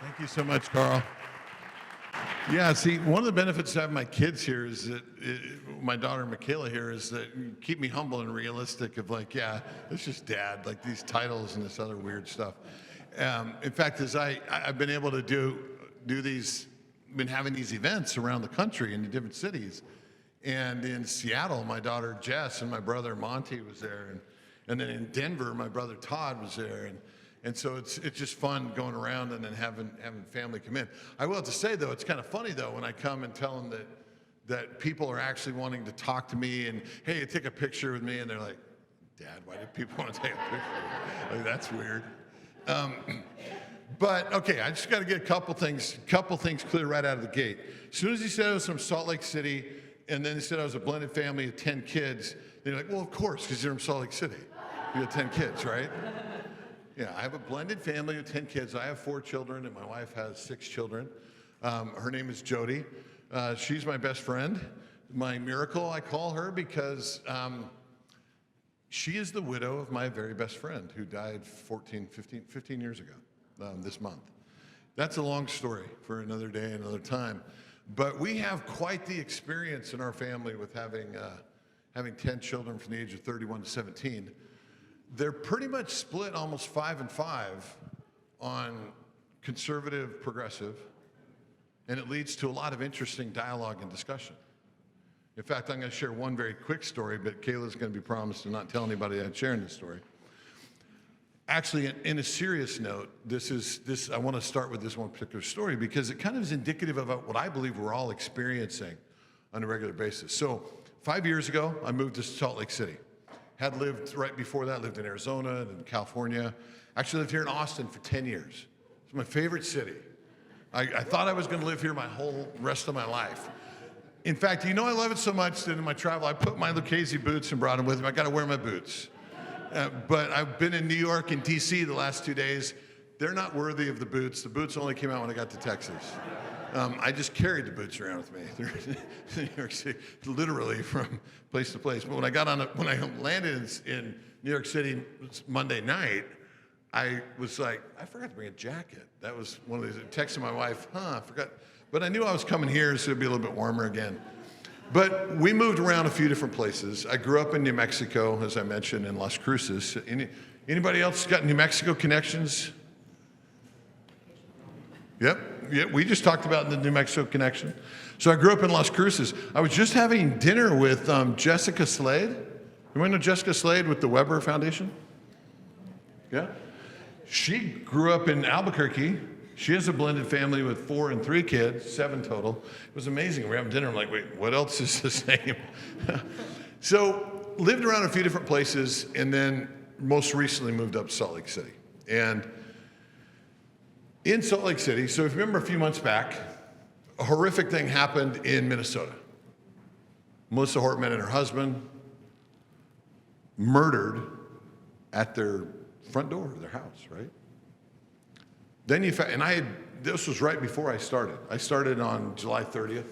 Thank you so much, Carl. Yeah, see, one of the benefits of having my kids here is that my daughter Michaela here is that you keep me humble and realistic of like, yeah, it's just dad, like these titles and this other weird stuff. In fact, as I've been able to do these, been having these events around the country in the different cities. And in Seattle, my daughter Jess and my brother Monty was there. And then in Denver, my brother Todd was there. And so it's just fun going around and then having family come in. I will have to say, though, it's kind of funny, though, when I come and tell them that people are actually wanting to talk to me and, hey, take a picture with me. And they're like, Dad, why do people want to take a picture? Like, that's weird. But, okay, I just got to get a couple things clear right out of the gate. As soon as he said I was from Salt Lake City, and then he said I was a blended family of 10 kids, they're like, well, of course, because you're from Salt Lake City. You have 10 kids, right? Yeah, I have a blended family of 10 kids. I have 4 children, and my wife has 6 children. Her name is Jody. She's my best friend. My miracle, I call her, because she is the widow of my very best friend who died 15 years ago this month. That's a long story for another day, another time. But we have quite the experience in our family with having 10 children from the age of 31 to 17. They're pretty much split almost 5 and 5 on conservative, progressive, and it leads to a lot of interesting dialogue and discussion. In fact, I'm going to share one very quick story, but Kayla's going to be promised to not tell anybody I'm sharing this story. Actually, in a serious note, I want to start with this one particular story because it kind of is indicative of what I believe we're all experiencing on a regular basis. So 5 years ago, I moved to Salt Lake City. Had lived right before that, lived in Arizona and in California. Actually lived here in Austin for 10 years. It's my favorite city. I thought I was going to live here my whole rest of my life. In fact, I love it so much that in my travel, I put my Lucchese boots and brought them with me. I got to wear my boots. But I've been in New York and DC the last 2 days. They're not worthy of the boots. The boots only came out when I got to Texas. I just carried the boots around with me through New York City, literally from place to place. But when I landed in New York City Monday night, I was like, I forgot to bring a jacket. That was one of these. Texting my wife, I forgot. But I knew I was coming here, so it'd be a little bit warmer again. But we moved around a few different places. I grew up in New Mexico, as I mentioned, in Las Cruces. Anybody else got New Mexico connections? Yep, we just talked about the New Mexico connection. So I grew up in Las Cruces. I was just having dinner with Jessica Slade. You know Jessica Slade with the Weber Foundation? Yeah? She grew up in Albuquerque. She has a blended family with 4 and 3 kids, 7 total. It was amazing. We're having dinner. I'm like, wait, what else is the same? So lived around a few different places, and then most recently moved up to Salt Lake City. And in Salt Lake City, so if you remember a few months back, a horrific thing happened in Minnesota. Melissa Hortman and her husband murdered at their front door of their house, right? Then this was right before I started. I started on July 30th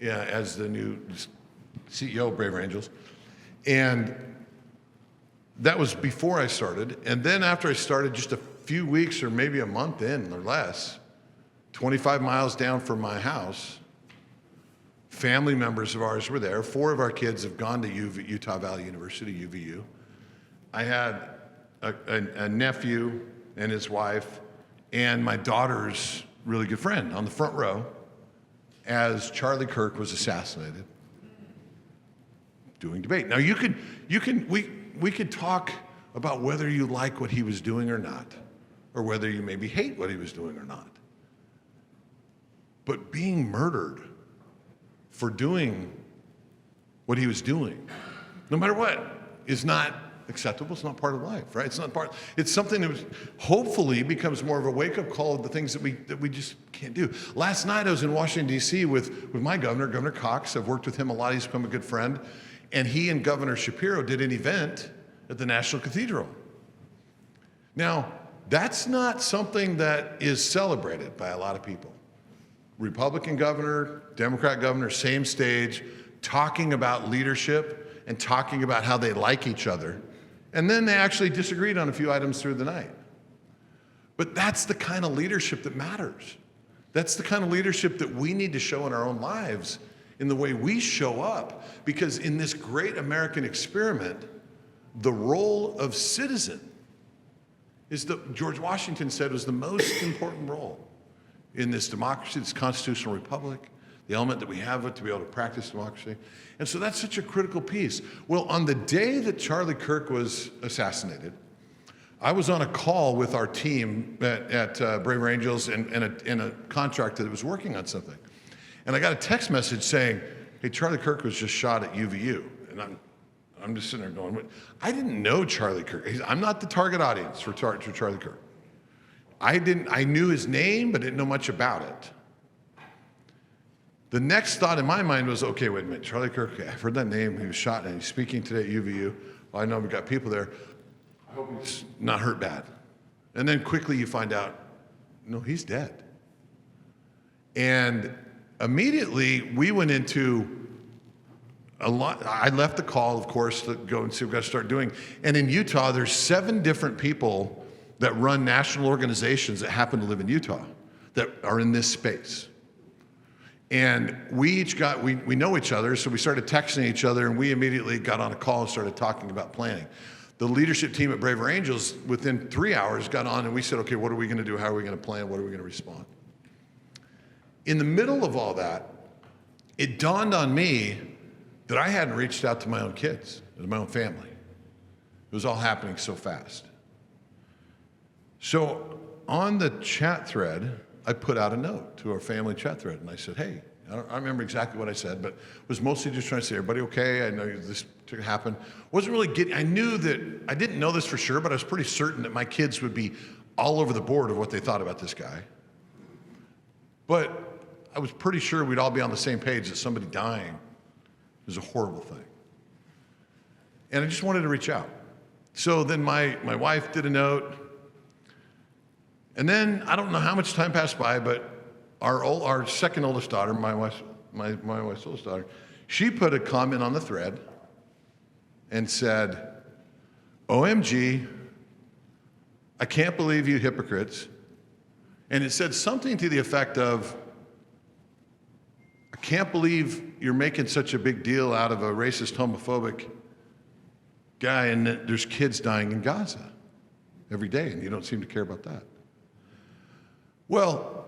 as the new CEO of Braver Angels. And that was before I started. And then after I started, just a few weeks or maybe a month in or less, 25 miles down from my house, family members of ours were there. 4 of our kids have gone to Utah Valley University, UVU. I had a nephew and his wife and my daughter's really good friend on the front row as Charlie Kirk was assassinated doing debate. Now we could talk about whether you like what he was doing or not, or whether you maybe hate what he was doing or not. But being murdered for doing what he was doing, no matter what, is not acceptable. It's not part of life, right? It's something that hopefully becomes more of a wake-up call of the things that we just can't do. Last night I was in Washington, D.C. with my governor, Governor Cox. I've worked with him a lot. He's become a good friend. And he and Governor Shapiro did an event at the National Cathedral. Now, that's not something that is celebrated by a lot of people. Republican governor, Democrat governor, same stage, talking about leadership and talking about how they like each other. And then they actually disagreed on a few items through the night. But that's the kind of leadership that matters. That's the kind of leadership that we need to show in our own lives, in the way we show up. Because in this great American experiment, the role of citizen is George Washington said was the most important role in this democracy, this constitutional republic, the element that we have to be able to practice democracy. And so that's such a critical piece. Well, on the day that Charlie Kirk was assassinated, I was on a call with our team at Braver Angels and a contractor that was working on something. And I got a text message saying, hey, Charlie Kirk was just shot at UVU. And I'm just sitting there going, I didn't know Charlie Kirk. I'm not the target audience for Charlie Kirk. I knew his name, but didn't know much about it. The next thought in my mind was, okay, wait a minute, Charlie Kirk, okay, I've heard that name. He was shot and he's speaking today at UVU. Well, I know we've got people there. I hope he's not hurt bad. And then quickly you find out, no, he's dead. And immediately we went into a lot. I left the call, of course, to go and see what we've got to start doing. And in Utah, there's 7 different people that run national organizations that happen to live in Utah that are in this space. And we know each other, so we started texting each other, and we immediately got on a call and started talking about planning. The leadership team at Braver Angels, within 3 hours, got on and we said, okay, what are we going to do? How are we going to plan? What are we going to respond? In the middle of all that, it dawned on me that I hadn't reached out to my own kids, to my own family. It was all happening so fast. So on the chat thread, I put out a note to our family chat thread, and I said, hey, I remember exactly what I said, but was mostly just trying to say, everybody okay? I know this took happen. Wasn't really getting, I knew that, I didn't know this for sure, but I was pretty certain that my kids would be all over the board of what they thought about this guy. But I was pretty sure we'd all be on the same page that somebody dying is a horrible thing. And I just wanted to reach out. So then my wife did a note, and then I don't know how much time passed by, but our second oldest daughter, my wife's oldest daughter, she put a comment on the thread and said, OMG, I can't believe you hypocrites. And it said something to the effect of, I can't believe you're making such a big deal out of a racist, homophobic guy, and that there's kids dying in Gaza every day, and you don't seem to care about that. Well,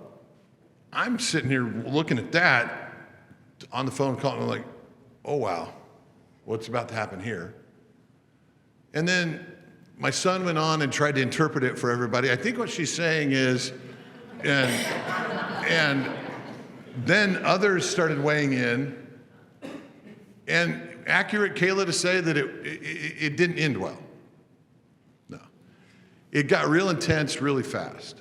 I'm sitting here looking at that on the phone calling, I'm like, oh wow, what's about to happen here? And then my son went on and tried to interpret it for everybody. I think what she's saying is, and then others started weighing in, and accurate, Kayla, to say that it didn't end well. No. It got real intense really fast.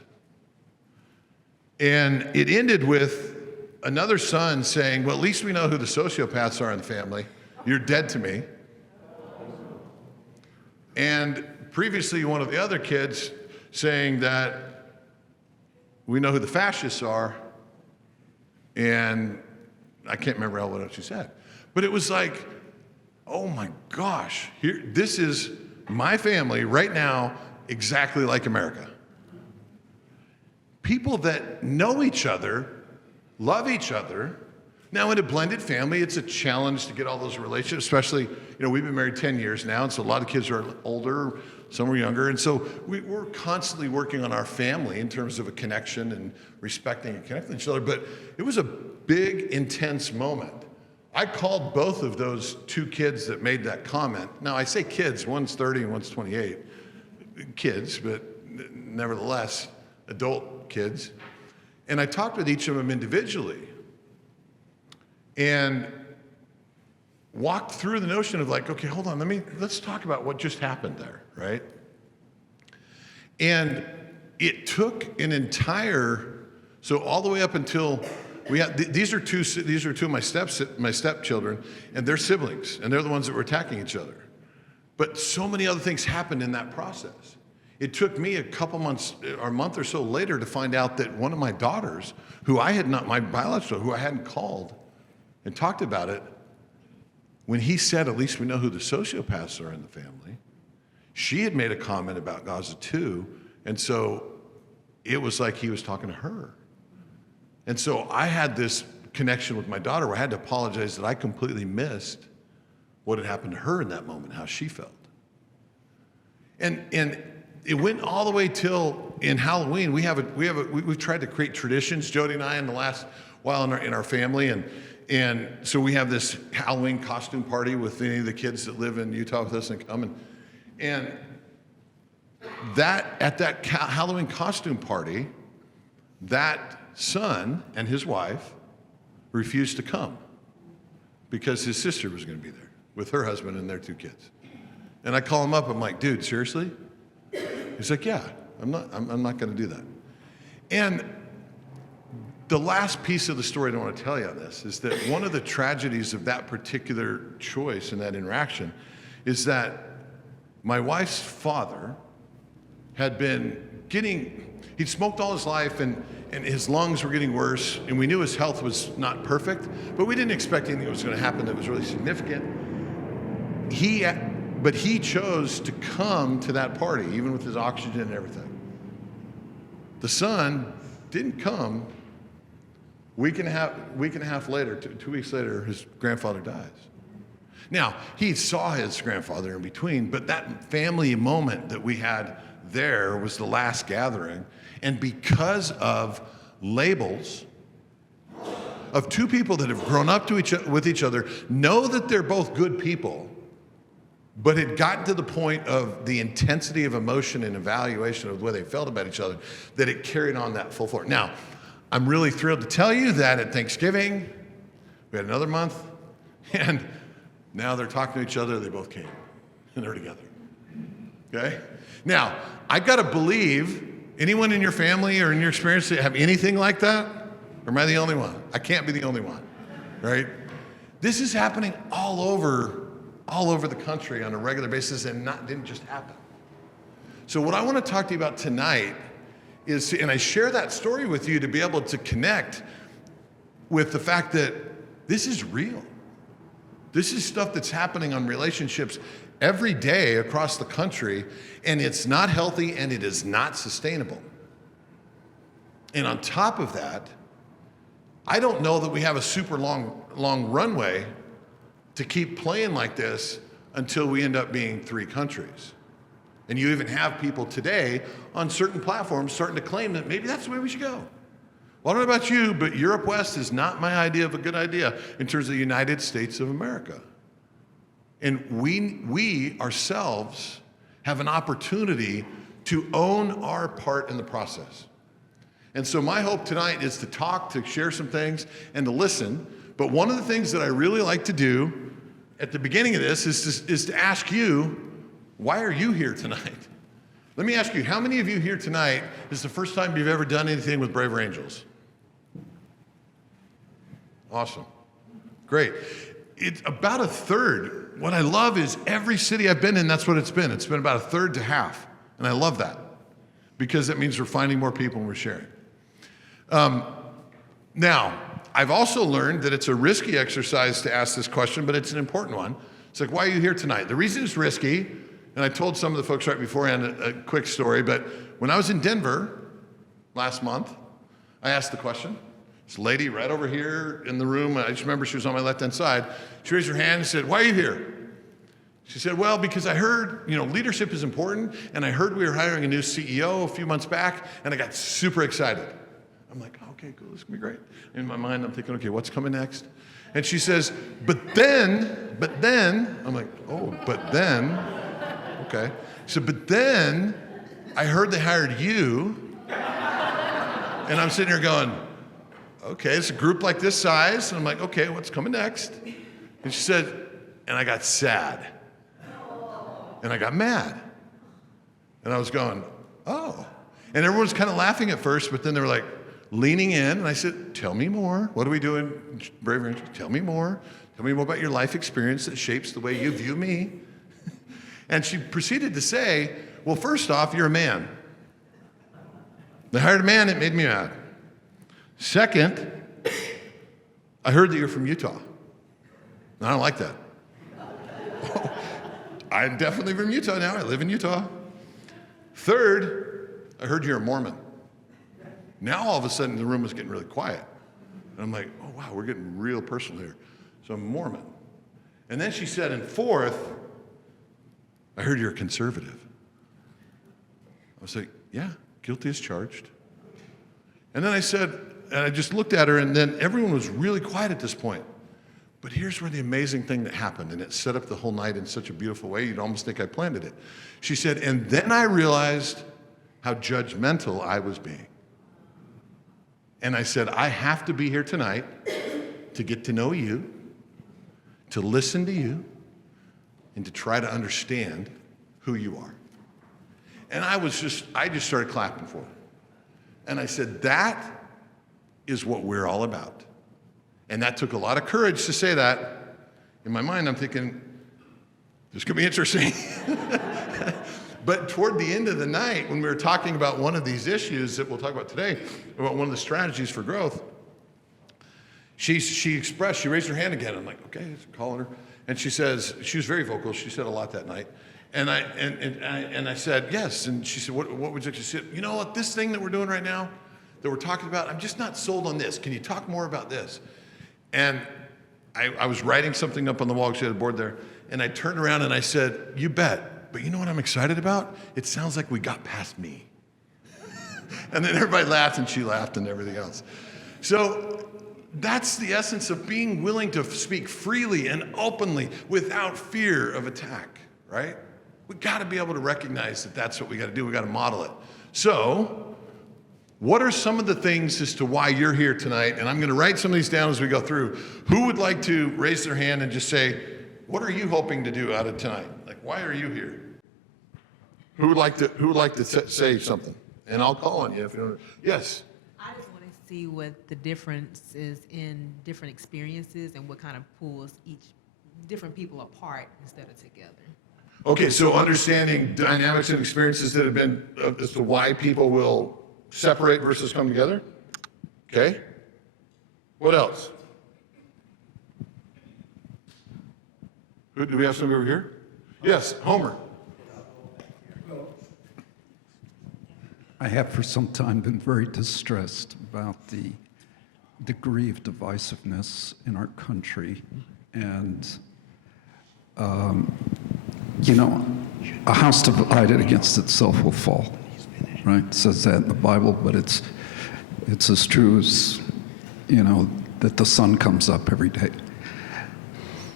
And it ended with another son saying, well, at least we know who the sociopaths are in the family. You're dead to me. And previously, one of the other kids saying that we know who the fascists are. And I can't remember what else she said. But it was like, oh my gosh, this is my family right now, exactly like America. People that know each other, love each other. Now in a blended family, it's a challenge to get all those relationships, especially, we've been married 10 years now, and so a lot of kids are older, some are younger, and so we're constantly working on our family in terms of a connection and respecting and connecting each other, but it was a big, intense moment. I called both of those 2 kids that made that comment. Now I say kids, one's 30 and one's 28. Kids, but nevertheless, adult kids. And I talked with each of them individually and walked through the notion of like, okay, hold on, let's talk about what just happened there, right? And it took an entire, so all the way up until we had, these are two of my stepchildren, and they're siblings, and they're the ones that were attacking each other. But so many other things happened in that process. It took me a couple months or a month or so later to find out that one of my daughters, my biological, who I hadn't called and talked about it, when he said, at least we know who the sociopaths are in the family, she had made a comment about Gaza too. And so it was like he was talking to her. And so I had this connection with my daughter where I had to apologize that I completely missed what had happened to her in that moment, how she felt. And it went all the way till in Halloween. We've tried to create traditions, Jody and I, in the last while in our family, and so we have this Halloween costume party with any of the kids that live in Utah with us and come, and that at that Halloween costume party, that son and his wife refused to come because his sister was going to be there with her husband and their 2 kids. And I call him up. I'm like, dude, seriously? He's like, yeah, I'm not going to do that. And the last piece of the story I want to tell you on this is that one of the tragedies of that particular choice and that interaction is that my wife's father had been he'd smoked all his life and his lungs were getting worse, and we knew his health was not perfect, but we didn't expect anything that was going to happen that was really significant. But he chose to come to that party, even with his oxygen and everything. The son didn't come. Week and a half later, 2 weeks later, his grandfather dies. Now, he saw his grandfather in between, but that family moment that we had there was the last gathering. And because of labels of 2 people that have grown up with each other, know that they're both good people, but had gotten to the point of the intensity of emotion and evaluation of the way they felt about each other, that it carried on that full force. Now, I'm really thrilled to tell you that at Thanksgiving, we had another month, and now they're talking to each other, they both came, and they're together, okay? Now, I've got to believe, anyone in your family or in your experience that have anything like that? Or am I the only one? I can't be the only one, right? This is happening all over the country on a regular basis and didn't just happen. So what I want to talk to you about tonight is, and I share that story with you to be able to connect with the fact that this is real. This is stuff that's happening on relationships every day across the country, and it's not healthy and it is not sustainable. And on top of that, I don't know that we have a super long runway to keep playing like this until we end up being 3 countries. And you even have people today on certain platforms starting to claim that maybe that's the way we should go. Well, I don't know about you, but Europe West is not my idea of a good idea in terms of the United States of America. And we ourselves have an opportunity to own our part in the process. And so my hope tonight is to talk, to share some things, and to listen. But one of the things that I really like to do at the beginning of this is to ask you, why are you here tonight? Let me ask you, how many of you here tonight is the first time you've ever done anything with Braver Angels? Awesome. Great. It's about a third. What I love is every city I've been in, that's what it's been. It's been about a third to half. And I love that because it means we're finding more people and we're sharing. Now, I've also learned that it's a risky exercise to ask this question, but it's an important one. It's like, why are you here tonight? The reason it's risky, and I told some of the folks right beforehand a quick story, but when I was in Denver last month, I asked the question. This lady right over here in the room, I just remember she was on my left-hand side, she raised her hand and said, why are you here? She said, well, because I heard, leadership is important, and I heard we were hiring a new CEO a few months back, and I got super excited. I'm like, okay, cool, this is gonna be great. In my mind, I'm thinking, okay, what's coming next? And she says, but then, I'm like, oh, but then, okay. She said, but then I heard they hired you. And I'm sitting here going, okay, it's a group like this size. And I'm like, okay, what's coming next? And she said, and I got sad. And I got mad. And I was going, oh. And everyone's kind of laughing at first, but then they were like, leaning in, and I said, tell me more. What are we doing, Braver Angels? Tell me more. Tell me more about your life experience that shapes the way you view me. And she proceeded to say, well, first off, you're a man. They hired a man, it made me mad. Second, I heard that you're from Utah. And I don't like that. Oh, I'm definitely from Utah now. I live in Utah. Third, I heard you're a Mormon. Now all of a sudden the room was getting really quiet. And I'm like, oh wow, we're getting real personal here. So I'm Mormon. And then she said, and fourth, I heard you're a conservative. I was like, yeah, guilty as charged. And then I said, and I just looked at her, and then everyone was really quiet at this point. But here's where the amazing thing that happened, and it set up the whole night in such a beautiful way, you'd almost think I planned it. She said, and then I realized how judgmental I was being. And I said, I have to be here tonight to get to know you, to listen to you, and to try to understand who you are. And I just started clapping for her. And I said, that is what we're all about. And that took a lot of courage to say that. In my mind, I'm thinking, this could be interesting. But toward the end of the night, when we were talking about one of these issues that we'll talk about today, about one of the strategies for growth, she raised her hand again. I'm like, okay, let's call her. And she says, she was very vocal. She said a lot that night. And I said, yes. And she said, what would you like to say? You know what, this thing that we're doing right now, that we're talking about, I'm just not sold on this. Can you talk more about this? And I was writing something up on the wall. She had a board there. And I turned around and I said, you bet. But you know what I'm excited about? It sounds like we got past me. And then everybody laughed, and she laughed, and everything else. So that's the essence of being willing to speak freely and openly without fear of attack, right? We got to be able to recognize that that's what we got to do. We got to model it. So what are some of the things as to why you're here tonight? And I'm going to write some of these down as we go through. Who would like to raise their hand and just say, what are you hoping to do out of tonight? Like, why are you here? Who would like to say something? And I'll call on you if you don't. Yes. I just want to see what the difference is in different experiences and what kind of pulls different people apart instead of together. Okay, so understanding dynamics and experiences that have been as to why people will separate versus come together. Okay. What else? Do we have somebody over here? Yes, Homer. I have for some time been very distressed about the degree of divisiveness in our country. And, you know, a house divided against itself will fall, right? It says that in the Bible, but it's as true as, you know, that the sun comes up every day.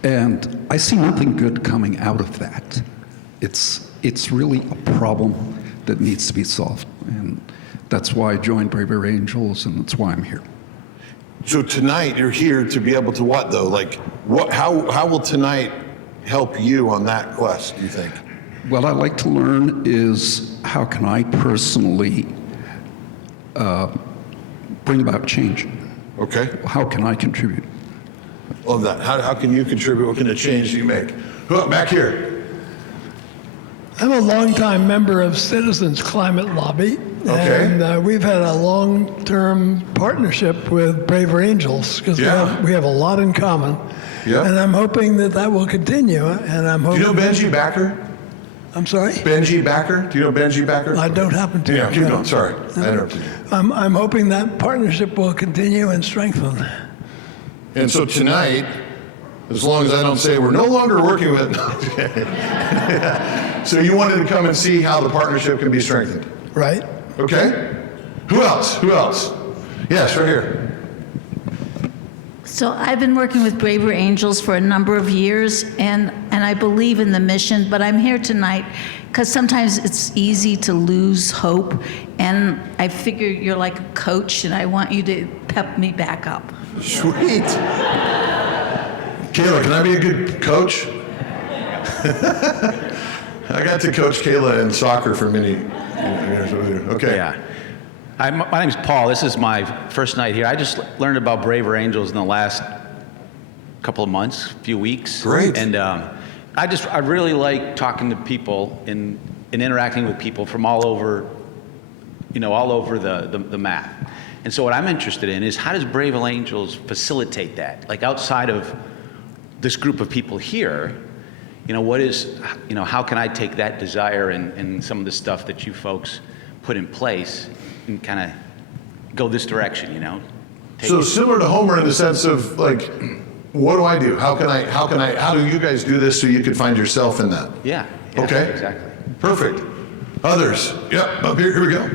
And I see nothing good coming out of that. It's really a problem that needs to be solved. And that's why I joined Braver Angels, and that's why I'm here. So tonight you're here to be able to what though? Like what? How will tonight help you on that quest, do you think? What I'd like to learn is how can I personally bring about change? Okay. How can I contribute? Love that. How can you contribute? What kind of change do you make? Back here. I'm a longtime member of Citizens Climate Lobby, Okay. and we've had a long-term partnership with Braver Angels because Yeah. we have a lot in common. Yeah. And I'm hoping that will continue. And I'm Do hoping. you know Benji Backer? I'm sorry. Benji Backer? Do you know Benji Backer? I don't happen to. Yeah, keep no. going. Sorry, I interrupted you. I'm hoping that partnership will continue and strengthen. And so tonight, as long as I don't say we're no longer working with, so you wanted to come and see how the partnership can be strengthened. Right. Okay. Who else? Yes, right here. So I've been working with Braver Angels for a number of years, and I believe in the mission, but I'm here tonight because sometimes it's easy to lose hope, and I figure you're like a coach, and I want you to pep me back up. Sweet. Kayla, can I be a good coach? I got to coach Kayla in soccer for many years with you. Okay. Yeah. My name's Paul. This is my first night here. I just learned about Braver Angels in the last couple of months, few weeks. Great. And I really like talking to people and interacting with people from all over, all over the map. And so what I'm interested in is how does Braver Angels facilitate that? Like outside of this group of people here, how can I take that desire and some of the stuff that you folks put in place and kind of go this direction, you know? So similar to Homer in the sense of like, what do I do? How do you guys do this so you can find yourself in that? Yeah. Okay. Exactly. Perfect. Others? Yep, up here we go.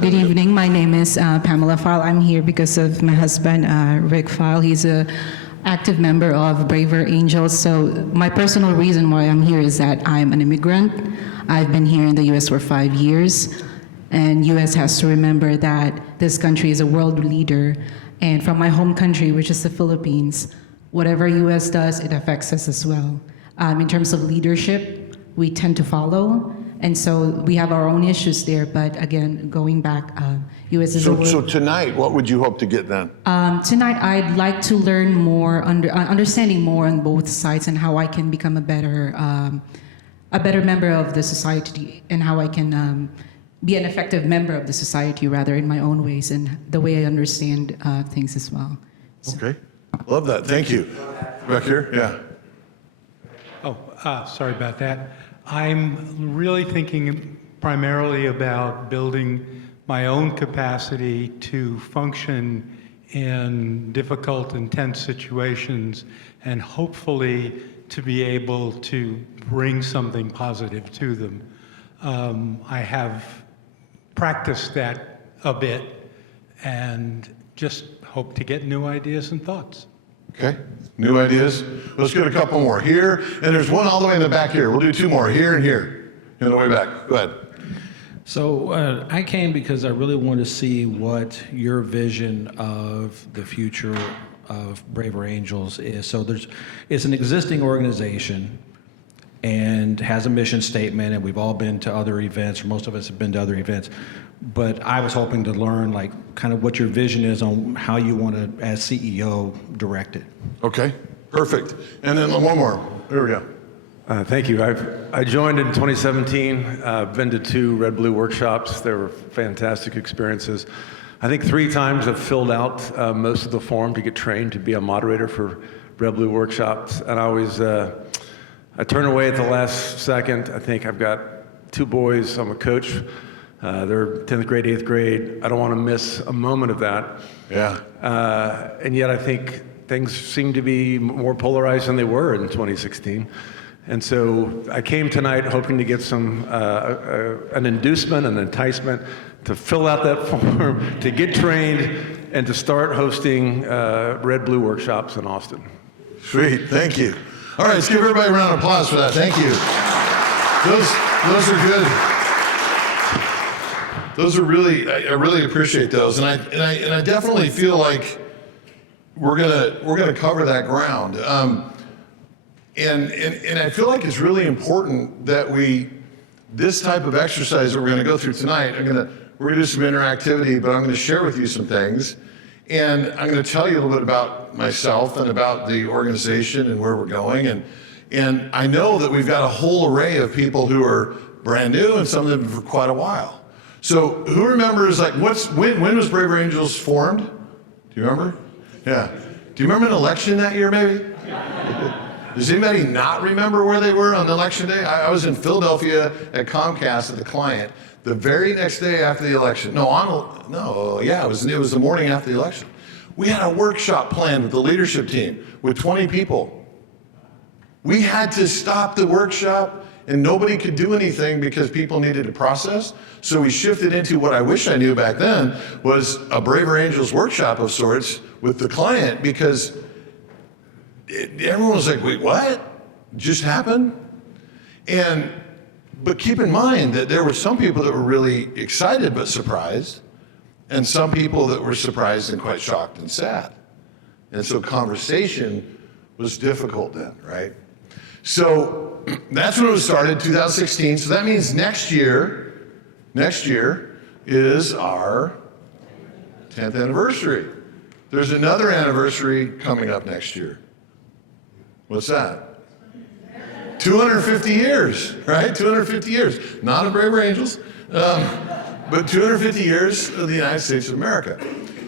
Good evening. My name is Pamela File. I'm here because of my husband, Rick File. He's a active member of Braver Angels. So my personal reason why I'm here is that I'm an immigrant. I've been here in the U.S. for 5 years, and U.S. has to remember that this country is a world leader. And from my home country, which is the Philippines, whatever U.S. does, it affects us as well. In terms of leadership, we tend to follow. And so we have our own issues there, but again, going back, U.S. is a world. So tonight, what would you hope to get done? Tonight, I'd like to learn more, understanding more on both sides, and how I can become a better member of the society, and how I can be an effective member of the society, rather, in my own ways, and the way I understand things as well. Okay, love that. Thank you. Back here, yeah. Sorry about that. I'm really thinking primarily about building my own capacity to function in difficult, intense situations, and hopefully to be able to bring something positive to them. I have practiced that a bit and just hope to get new ideas and thoughts. Okay, new ideas. Let's get a couple more here, and there's one all the way in the back here. We'll do two more here and here, in the way back. Go ahead. So I came because I really wanted to see what your vision of the future of Braver Angels is. So it's an existing organization and has a mission statement, and we've all been to other events, or most of us have been to other events. But I was hoping to learn, like, kind of what your vision is on how you want to, as CEO, direct it. Okay, perfect. And then one more. Here we go. Thank you. I joined in 2017. Been to 2 Red Blue workshops. They were fantastic experiences. I think 3 times I've filled out most of the form to get trained to be a moderator for Red Blue workshops, and I always I turn away at the last second. I think I've got 2 boys. I'm a coach. They're 10th grade, 8th grade. I don't want to miss a moment of that. Yeah. And yet I think things seem to be more polarized than they were in 2016. And so I came tonight hoping to get some an inducement, an enticement to fill out that form, to get trained, and to start hosting Red Blue workshops in Austin. Sweet, thank you. All right, let's give everybody a round of applause for that. Thank you. Those are good. Those are really, I really appreciate those, and I definitely feel like we're gonna cover that ground. And I feel like it's really important that this type of exercise that we're gonna go through tonight, we're gonna do some interactivity, but I'm gonna share with you some things, and I'm gonna tell you a little bit about myself and about the organization and where we're going, and I know that we've got a whole array of people who are brand new and some of them for quite a while. So who remembers, like, when was Braver Angels formed? Do you remember? Yeah. Do you remember an election that year, maybe? Does anybody not remember where they were on election day? I was in Philadelphia at Comcast at the client the very next day after the election. It was the morning after the election. We had a workshop planned with the leadership team with 20 people. We had to stop the workshop, and nobody could do anything because people needed to process. So we shifted into what I wish I knew back then was a Braver Angels workshop of sorts with the client, because everyone was like, wait, what? It just happened? But keep in mind that there were some people that were really excited but surprised, and some people that were surprised and quite shocked and sad. And so conversation was difficult then, right? So that's when it was started, 2016. So that means next year is our 10th anniversary. There's another anniversary coming up next year. What's that? 250 years, right? 250 years. Not of Braver Angels, but 250 years of the United States of America.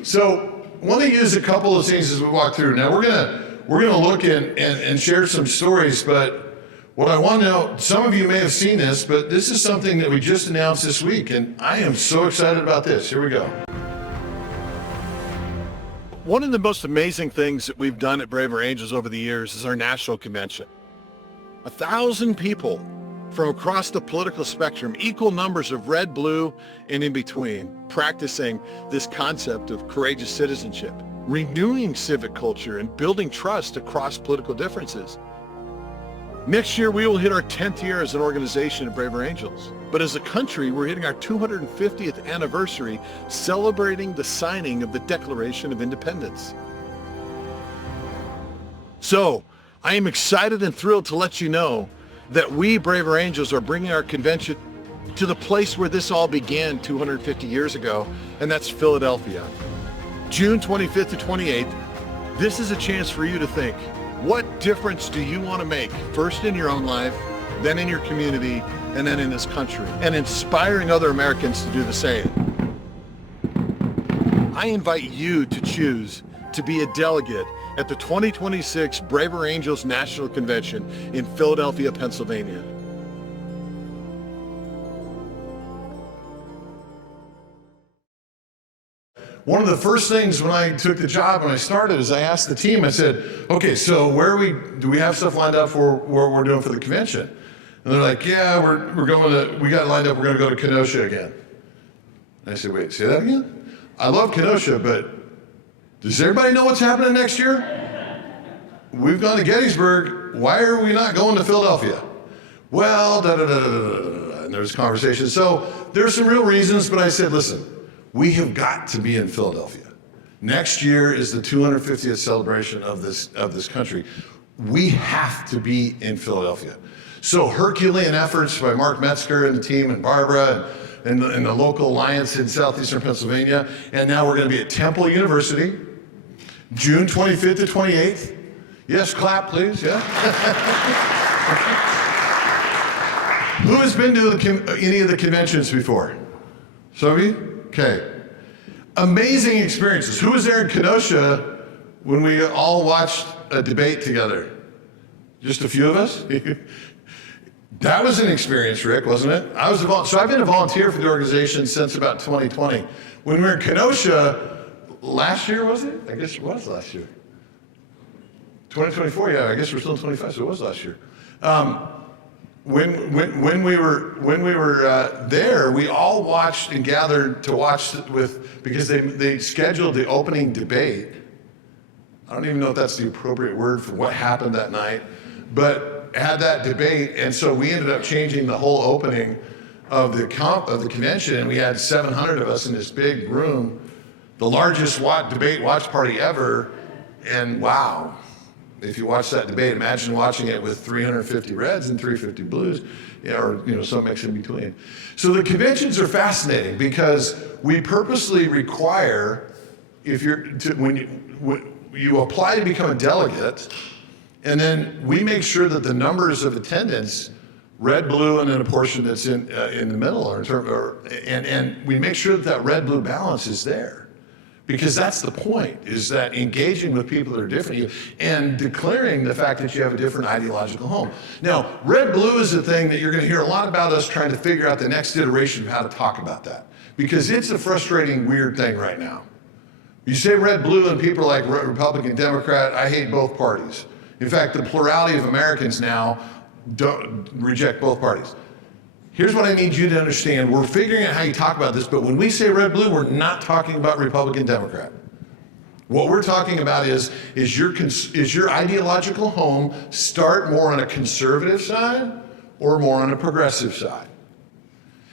So I want to use a couple of things as we walk through. Now we're gonna look and share some stories, but What I want to know, some of you may have seen this, but this is something that we just announced this week, and I am so excited about this. Here we go. One of the most amazing things that we've done at Braver Angels over the years is our national convention. 1,000 people from across the political spectrum, equal numbers of red, blue, and in between, practicing this concept of courageous citizenship, renewing civic culture and building trust across political differences. Next year, we will hit our 10th year as an organization at Braver Angels. But as a country, we're hitting our 250th anniversary, celebrating the signing of the Declaration of Independence. So, I am excited and thrilled to let you know that we, Braver Angels, are bringing our convention to the place where this all began 250 years ago, and that's Philadelphia. June 25th to 28th, this is a chance for you to think, what difference do you want to make, first in your own life, then in your community, and then in this country, and inspiring other Americans to do the same. I invite you to choose to be a delegate at the 2026 Braver Angels National Convention in Philadelphia, Pennsylvania. One of the first things when I took the job, when I started, is I asked the team, I said, okay, so do we have stuff lined up for what we're doing for the convention? And they're like, yeah, we got it lined up, we're gonna go to Kenosha again. And I said, wait, say that again? I love Kenosha, but does everybody know what's happening next year? We've gone to Gettysburg, why are we not going to Philadelphia? Well, and there was conversation. So there's some real reasons, but I said, listen, we have got to be in Philadelphia. Next year is the 250th celebration of this country. We have to be in Philadelphia. So Herculean efforts by Mark Metzger and the team and Barbara and the local alliance in southeastern Pennsylvania. And now we're going to be at Temple University, June 25th to 28th. Yes, clap, please. Yeah. Who has been to any of the conventions before? Some of you? Okay. Amazing experiences. Who was there in Kenosha when we all watched a debate together? Just a few of us? That was an experience, Rick, wasn't it? So I've been a volunteer for the organization since about 2020. When we were in Kenosha, last year, was it? I guess it was last year. 2024, yeah, I guess we're still in 25, so it was last year. When we were there, we all watched and gathered to watch because they scheduled the opening debate. I don't even know if that's the appropriate word for what happened that night, but had that debate, and so we ended up changing the whole opening of the convention, and we had 700 of us in this big room, the largest debate watch party ever, and wow. If you watch that debate, imagine watching it with 350 reds and 350 blues, or some mix in between. So the conventions are fascinating because we purposely require, when you apply to become a delegate, and then we make sure that the numbers of attendance, red, blue, and then a portion that's in the middle, and we make sure that red-blue balance is there. Because that's the point, is that engaging with people that are different and declaring the fact that you have a different ideological home. Now, red-blue is a thing that you're going to hear a lot about us trying to figure out the next iteration of how to talk about that. Because it's a frustrating, weird thing right now. You say red-blue and people are like Republican, Democrat, I hate both parties. In fact, the plurality of Americans now don't reject both parties. Here's what I need you to understand. We're figuring out how you talk about this, but when we say red-blue, we're not talking about Republican, Democrat. What we're talking about is your ideological home start more on a conservative side or more on a progressive side?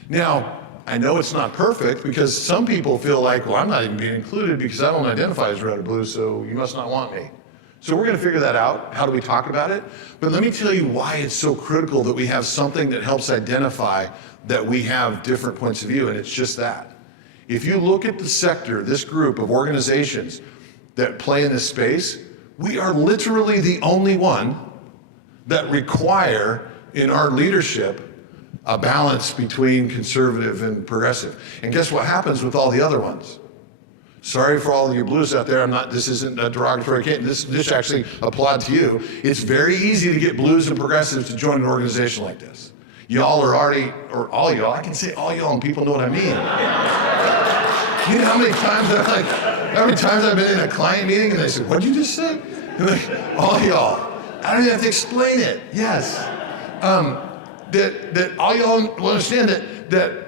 Now, I know it's not perfect because some people feel like, well, I'm not even being included because I don't identify as red or blue, so you must not want me. So we're going to figure that out. How do we talk about it? But let me tell you why it's so critical that we have something that helps identify that we have different points of view, and it's just that. If you look at the sector, this group of organizations that play in this space, we are literally the only one that require in our leadership a balance between conservative and progressive. And guess what happens with all the other ones? Sorry for all of you blues out there. This isn't a derogatory. This actually applied to you. It's very easy to get blues and progressives to join an organization like this. Y'all are already, or all y'all, I can say all y'all and people know what I mean. You know how many times I've been in a client meeting and they say, what'd you just say? And like, all y'all. I don't even have to explain it. Yes. That all y'all will understand that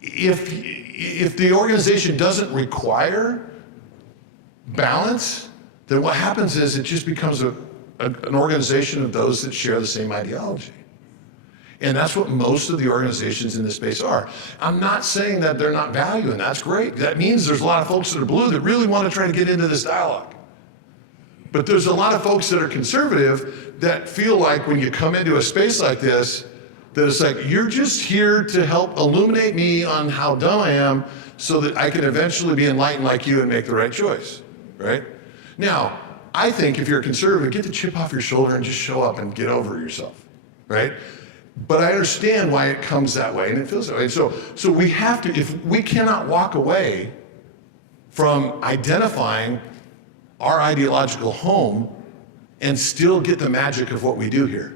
if the organization doesn't require balance, then what happens is it just becomes an organization of those that share the same ideology. And that's what most of the organizations in this space are. I'm not saying that they're not valuing, that's great. That means there's a lot of folks that are blue that really want to try to get into this dialogue. But there's a lot of folks that are conservative that feel like when you come into a space like this, that it's like, you're just here to help illuminate me on how dumb I am so that I can eventually be enlightened like you and make the right choice, right? Now, I think if you're a conservative, get the chip off your shoulder and just show up and get over yourself, right? But I understand why it comes that way and it feels that way. So we have to, if we cannot walk away from identifying our ideological home and still get the magic of what we do here.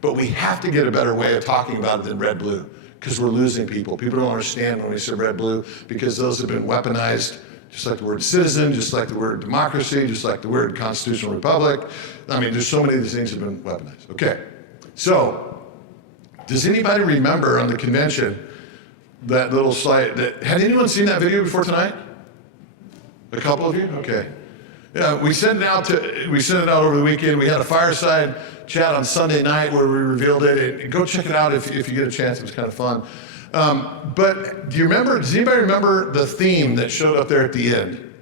But we have to get a better way of talking about it than red-blue, because we're losing people. People don't understand when we say red-blue, because those have been weaponized, just like the word citizen, just like the word democracy, just like the word constitutional republic. I mean, there's so many of these things that have been weaponized. Okay, so does anybody remember on the convention that little slide? Had anyone seen that video before tonight? A couple of you? Okay. Yeah, we sent it out over the weekend. We had a fireside chat on Sunday night where we revealed it. And go check it out if you get a chance. It was kind of fun. But does anybody remember the theme that showed up there at the end?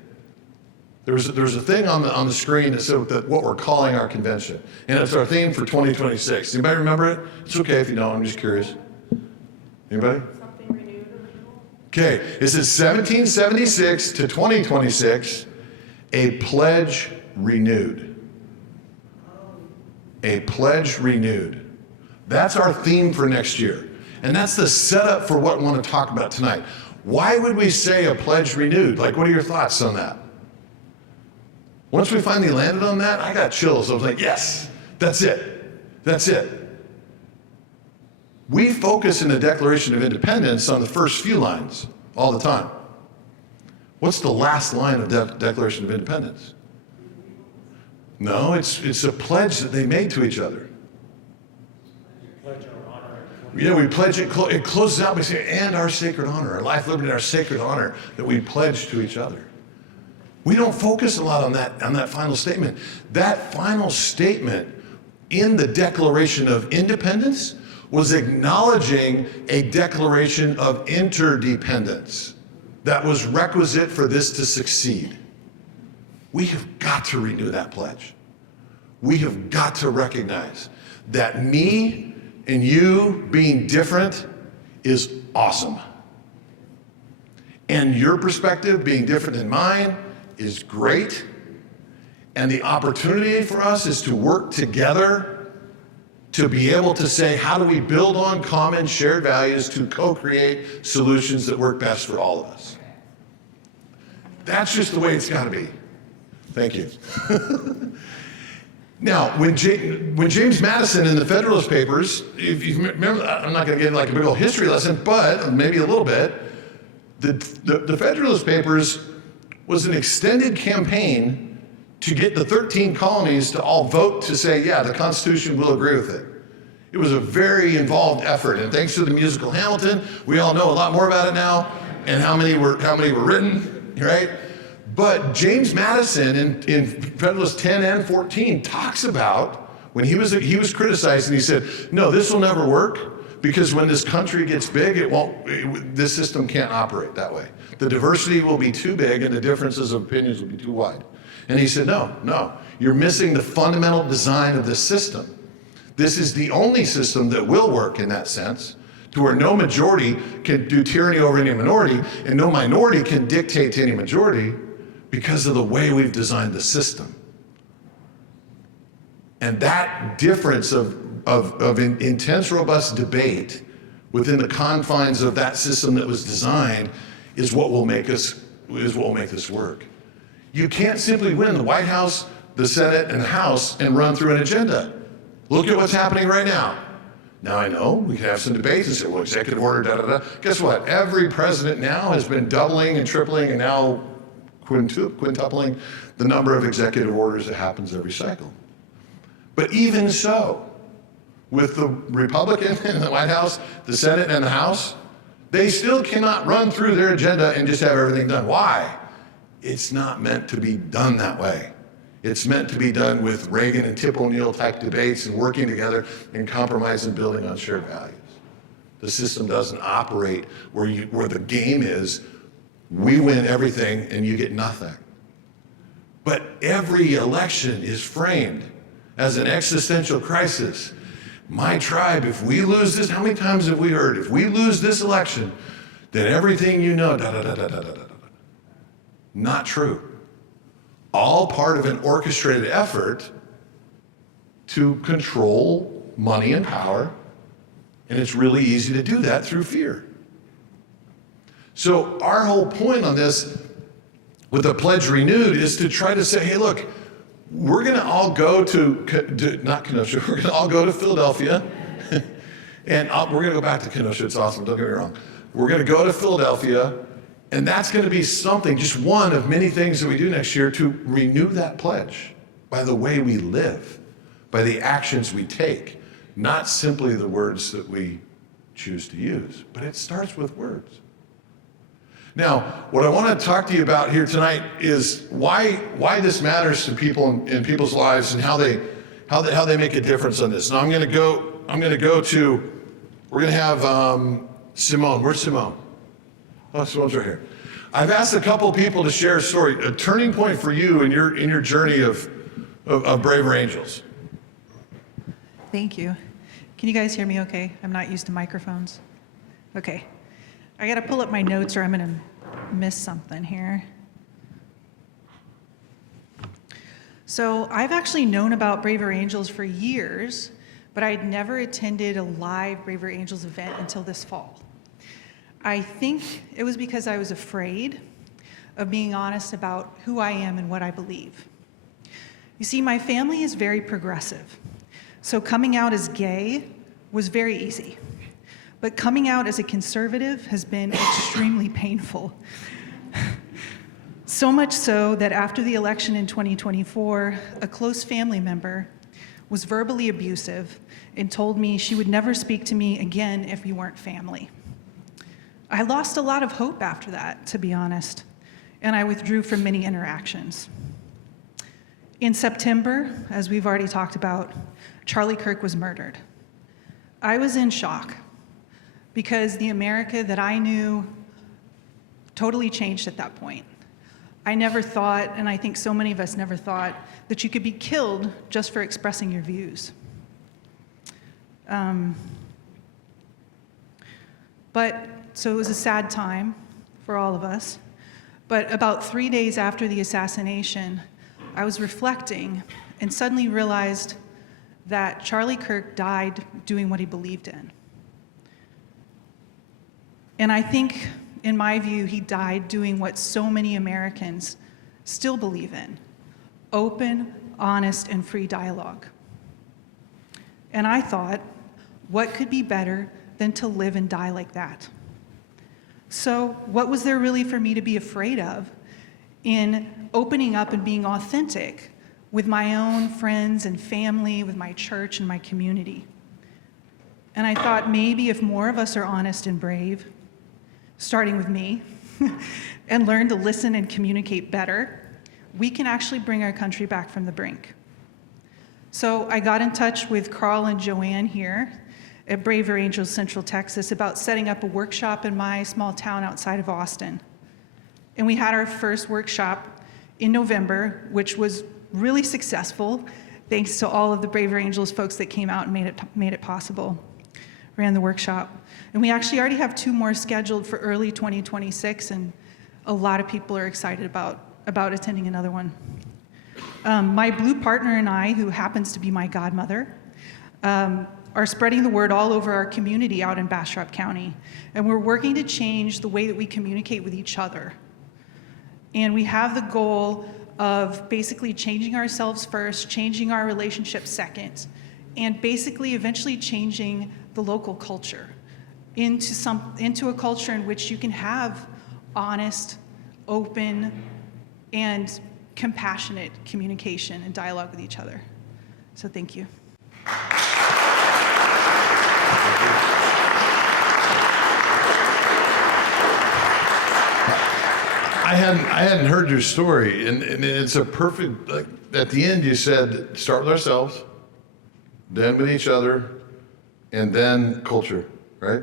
There was a thing on the screen that said that what we're calling our convention. And it's our theme for 2026. Anybody remember it? It's okay if you don't, I'm just curious. Anybody? Something renewed. Okay, it says 1776 to 2026, a pledge renewed. A pledge renewed. That's our theme for next year. And that's the setup for what we want to talk about tonight. Why would we say a pledge renewed? Like, what are your thoughts on that? Once we finally landed on that, I got chills. I was like, yes, that's it. That's it. We focus in the Declaration of Independence on the first few lines all the time. What's the last line of the Declaration of Independence? No, it's a pledge that they made to each other. Yeah, we pledge it. It closes out by saying, and our sacred honor, our life, liberty, and our sacred honor that we pledge to each other. We don't focus a lot on that final statement. That final statement in the Declaration of Independence was acknowledging a declaration of interdependence that was requisite for this to succeed. We have got to renew that pledge. We have got to recognize that me and you being different is awesome. And your perspective being different than mine is great. And the opportunity for us is to work together to be able to say, how do we build on common shared values to co-create solutions that work best for all of us? That's just the way it's got to be. Thank you. Now, when James Madison in the Federalist Papers, if you remember, I'm not going to get like a big old history lesson, but maybe a little bit, the Federalist Papers was an extended campaign to get the 13 colonies to all vote to say, yeah, the Constitution will agree with it. It was a very involved effort, and thanks to the musical Hamilton, we all know a lot more about it now, and how many were written, right? But James Madison in Federalist 10 and 14 talks about when he was criticized, and he said, no, this will never work because when this country gets big, this system can't operate that way. The diversity will be too big and the differences of opinions will be too wide. And he said, no, you're missing the fundamental design of this system. This is the only system that will work in that sense, to where no majority can do tyranny over any minority, and no minority can dictate to any majority because of the way we've designed the system. And that difference of intense, robust debate within the confines of that system that was designed is what will make us is what will make this work. You can't simply win the White House, the Senate, and the House and run through an agenda. Look at what's happening right now. Now I know we can have some debates and say, well, executive order, da-da-da. Guess what? Every president now has been doubling and tripling and now quintupling the number of executive orders that happens every cycle. But even so, with the Republican in the White House, the Senate, and the House, they still cannot run through their agenda and just have everything done. Why? It's not meant to be done that way. It's meant to be done with Reagan and Tip O'Neill type debates and working together and compromise and building on shared values. The system doesn't operate where the game is, we win everything and you get nothing. But every election is framed as an existential crisis. My tribe, if we lose this, how many times have we heard, if we lose this election, then everything you know, da-da-da-da-da-da-da. Not true. All part of an orchestrated effort to control money and power, and it's really easy to do that through fear. So our whole point on this with the Pledge Renewed is to try to say, hey, look, we're going to all go to not Kenosha, we're going to all go to Philadelphia, and we're going to go back to Kenosha, it's awesome, don't get me wrong. We're going to go to Philadelphia, and that's going to be something, just one of many things that we do next year to renew that pledge by the way we live, by the actions we take, not simply the words that we choose to use, but it starts with words. Now, what I want to talk to you about here tonight is why this matters to people in people's lives and how they make a difference on this. Now, we're going to have Simone. Where's Simone? Oh, Simone's right here. I've asked a couple people to share a story, a turning point for you in your journey of Braver Angels. Thank you. Can you guys hear me okay? I'm not used to microphones. Okay. I got to pull up my notes or I'm going to miss something here. So I've actually known about Braver Angels for years, but I'd never attended a live Braver Angels event until this fall. I think it was because I was afraid of being honest about who I am and what I believe. You see, my family is very progressive, so coming out as gay was very easy. But coming out as a conservative has been extremely painful. So much so that after the election in 2024, a close family member was verbally abusive and told me she would never speak to me again if we weren't family. I lost a lot of hope after that, to be honest, and I withdrew from many interactions. In September, as we've already talked about, Charlie Kirk was murdered. I was in shock because the America that I knew totally changed at that point. I never thought, and I think so many of us never thought, that you could be killed just for expressing your views. So it was a sad time for all of us. But about 3 days after the assassination, I was reflecting and suddenly realized that Charlie Kirk died doing what he believed in. And I think, in my view, he died doing what so many Americans still believe in: open, honest, and free dialogue. And I thought, what could be better than to live and die like that? So what was there really for me to be afraid of in opening up and being authentic with my own friends and family, with my church and my community? And I thought maybe if more of us are honest and brave, starting with me, and learn to listen and communicate better, we can actually bring our country back from the brink. So I got in touch with Carl and Joanne here at Braver Angels Central Texas about setting up a workshop in my small town outside of Austin. And we had our first workshop in November, which was really successful, thanks to all of the Braver Angels folks that came out and made it possible. Ran the workshop. And we actually already have 2 more scheduled for early 2026, and a lot of people are excited about attending another one. My blue partner and I, who happens to be my godmother, are spreading the word all over our community out in Bastrop County. And we're working to change the way that we communicate with each other. And we have the goal of basically changing ourselves first, changing our relationships second, and basically eventually changing the local culture into a culture in which you can have honest, open, and compassionate communication and dialogue with each other. So thank you. I hadn't heard your story, and it's a perfect, like, at the end you said, start with ourselves, then with each other, and then culture, right?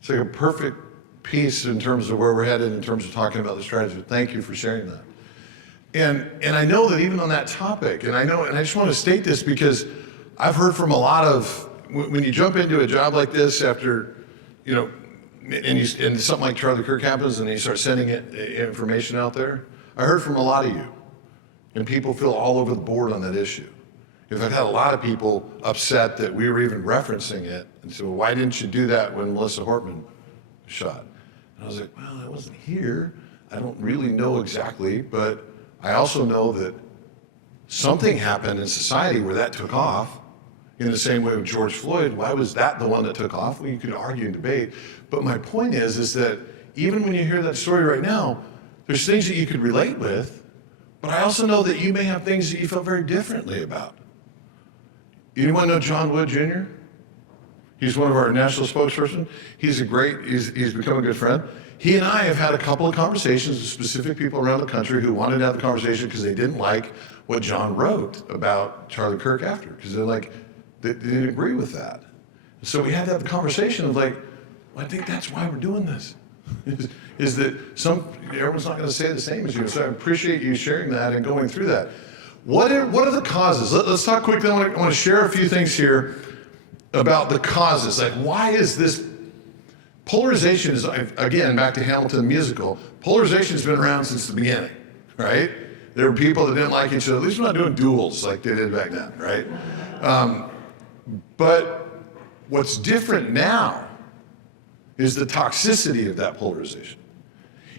It's like a perfect piece in terms of where we're headed in terms of talking about the strategy. Thank you for sharing that. And I know that even on that topic, and I just want to state this because I've heard from a lot of, when you jump into a job like this after, you know, and something like Charlie Kirk happens and you start sending information out there, I heard from a lot of you, and people feel all over the board on that issue. In fact, I had a lot of people upset that we were even referencing it, and said, well, why didn't you do that when Melissa Hortman was shot? And I was like, well, I wasn't here. I don't really know exactly, but I also know that something happened in society where that took off. In the same way with George Floyd, why was that the one that took off? Well, you could argue and debate. But my point is that even when you hear that story right now, there's things that you could relate with, but I also know that you may have things that you feel very differently about. Anyone know John Wood Jr.? He's one of our national spokesperson. He's become a good friend. He and I have had a couple of conversations with specific people around the country who wanted to have the conversation because they didn't like what John wrote about Charlie Kirk after, because they didn't agree with that. So we had to have the conversation of like, well, I think that's why we're doing this. is that everyone's not going to say the same as you. So I appreciate you sharing that and going through that. What are the causes? Let's talk quickly. I want to share a few things here about the causes. Like, why is this polarization? Is, again, back to Hamilton musical. Polarization has been around since the beginning, right? There were people that didn't like each other. At least we're not doing duels like they did back then, right? But what's different now is the toxicity of that polarization.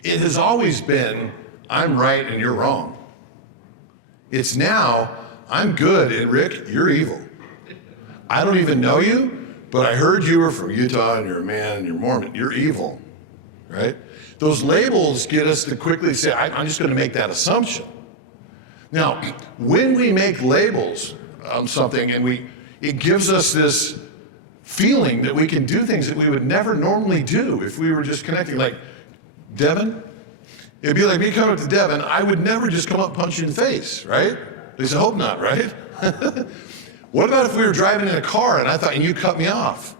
It has always been, I'm right and you're wrong. It's now, I'm good and Rick, you're evil. I don't even know you, but I heard you were from Utah and you're a man and you're Mormon. You're evil, right? Those labels get us to quickly say, I'm just going to make that assumption. Now, when we make labels on something and it gives us this feeling that we can do things that we would never normally do if we were just connecting. Like, Devin, it'd be like me coming up to Devin, I would never just come up and punch you in the face, right? At least I hope not, right? What about if we were driving in a car and you cut me off?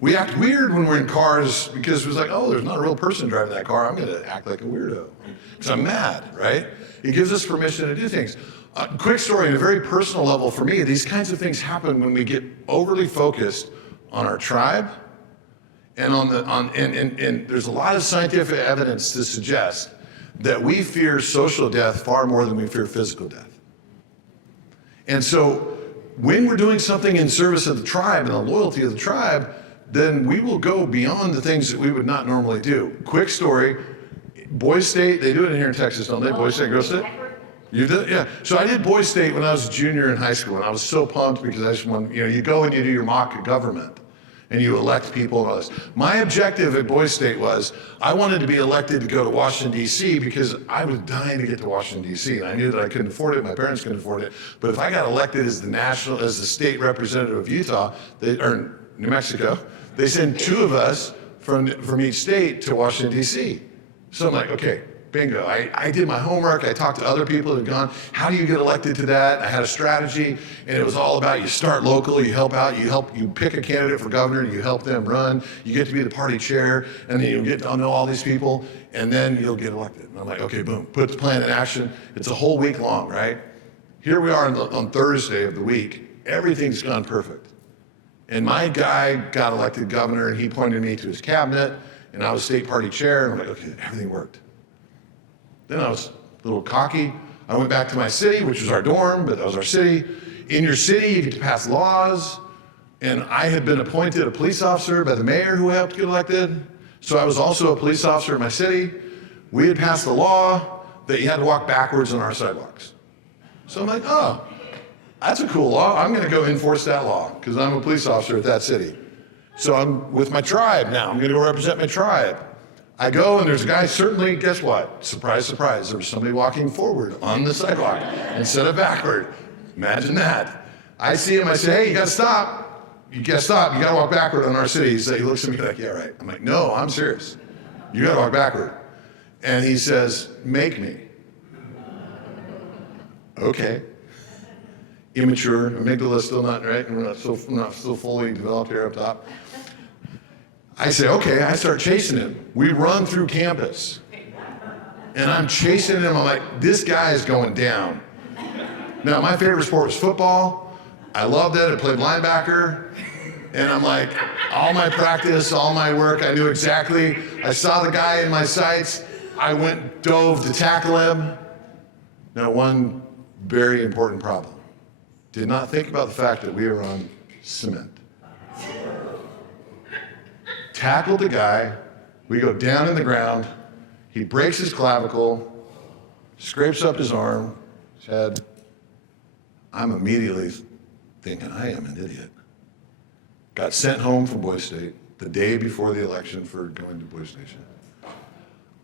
We act weird when we're in cars because it was like, oh, there's not a real person driving that car. I'm going to act like a weirdo because I'm mad, right? It gives us permission to do things. Quick story, on a very personal level for me, these kinds of things happen when we get overly focused on our tribe and and there's a lot of scientific evidence to suggest that we fear social death far more than we fear physical death. And so when we're doing something in service of the tribe and the loyalty of the tribe, then we will go beyond the things that we would not normally do. Quick story, Boys State, they do it here in Texas, don't they? Boys State, Girls State? You did? Yeah. So I did Boys State when I was a junior in high school, and I was so pumped because I just wanted, you go and you do your mock government, and you elect people and all this. My objective at Boys State was I wanted to be elected to go to Washington, D.C. because I was dying to get to Washington, D.C. And I knew that I couldn't afford it, my parents couldn't afford it. But if I got elected as the state representative of Utah, or New Mexico, they send two of us from each state to Washington, D.C. So I'm like, okay, bingo. I did my homework. I talked to other people that had gone, how do you get elected to that? I had a strategy, and it was all about you start local, you help out, you pick a candidate for governor, you help them run, you get to be the party chair, and then you'll get to know all these people, and then you'll get elected. And I'm like, okay, boom, put the plan in action. It's a whole week long, right? Here we are on Thursday of the week. Everything's gone perfect. And my guy got elected governor, and he pointed me to his cabinet, and I was state party chair, and I'm like, okay, everything worked. Then I was a little cocky. I went back to my city, which was our dorm, but that was our city. In your city, you get to pass laws. And I had been appointed a police officer by the mayor who helped get elected. So I was also a police officer in my city. we had passed a law that you had to walk backwards on our sidewalks. So I'm like, oh, that's a cool law. I'm going to go enforce that law because I'm a police officer at that city. So I'm with my tribe now. I'm going to go represent my tribe. I go and there's a guy, certainly, guess what? Surprise, surprise. There was somebody walking forward on the sidewalk instead of backward. Imagine that. I see him, I say, hey, you got to stop. You got to stop. You got to walk backward on our city. He looks at me like, yeah, right. I'm like, no, I'm serious. You got to walk backward. And he says, make me. Okay. Immature, amygdala still not right, and we're not still fully developed here up top. I say, okay, I start chasing him. We run through campus. And I'm chasing him, I'm like, this guy is going down. Now, my favorite sport was football. I loved it, I played linebacker. And I'm like, all my practice, all my work, I knew exactly. I saw the guy in my sights. I dove to tackle him. Now, one very important problem. Did not think about the fact that we were on cement. Tackled the guy, we go down in the ground, he breaks his clavicle, scrapes up his arm, his head. I'm immediately thinking, I am an idiot. Got sent home from Boise State the day before the election for going to Boise Station.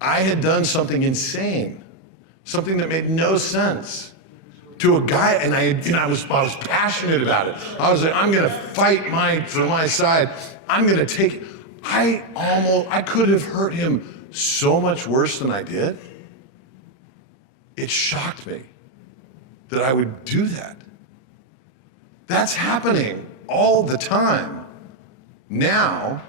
I had done something insane, something that made no sense to a guy, and I was passionate about it. I was like, I'm gonna fight for my side. I'm gonna take, I could have hurt him so much worse than I did. It shocked me that I would do that. That's happening all the time now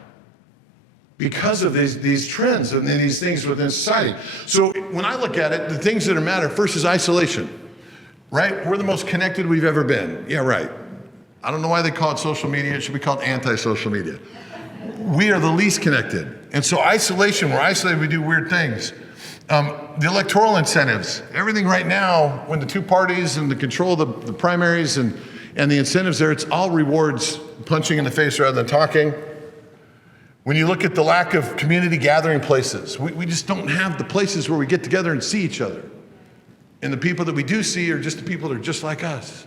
because of these trends and these things within society. So when I look at it, the things that matter first is isolation. Right? We're the most connected we've ever been. Yeah, right. I don't know why they call it social media. It should be called anti-social media. We are the least connected. And so isolation, we're isolated, we do weird things. The electoral incentives, everything right now, when the two parties and the control of the primaries and the incentives there, it's all rewards, punching in the face rather than talking. When you look at the lack of community gathering places, we just don't have the places where we get together and see each other. And the people that we do see are just the people that are just like us.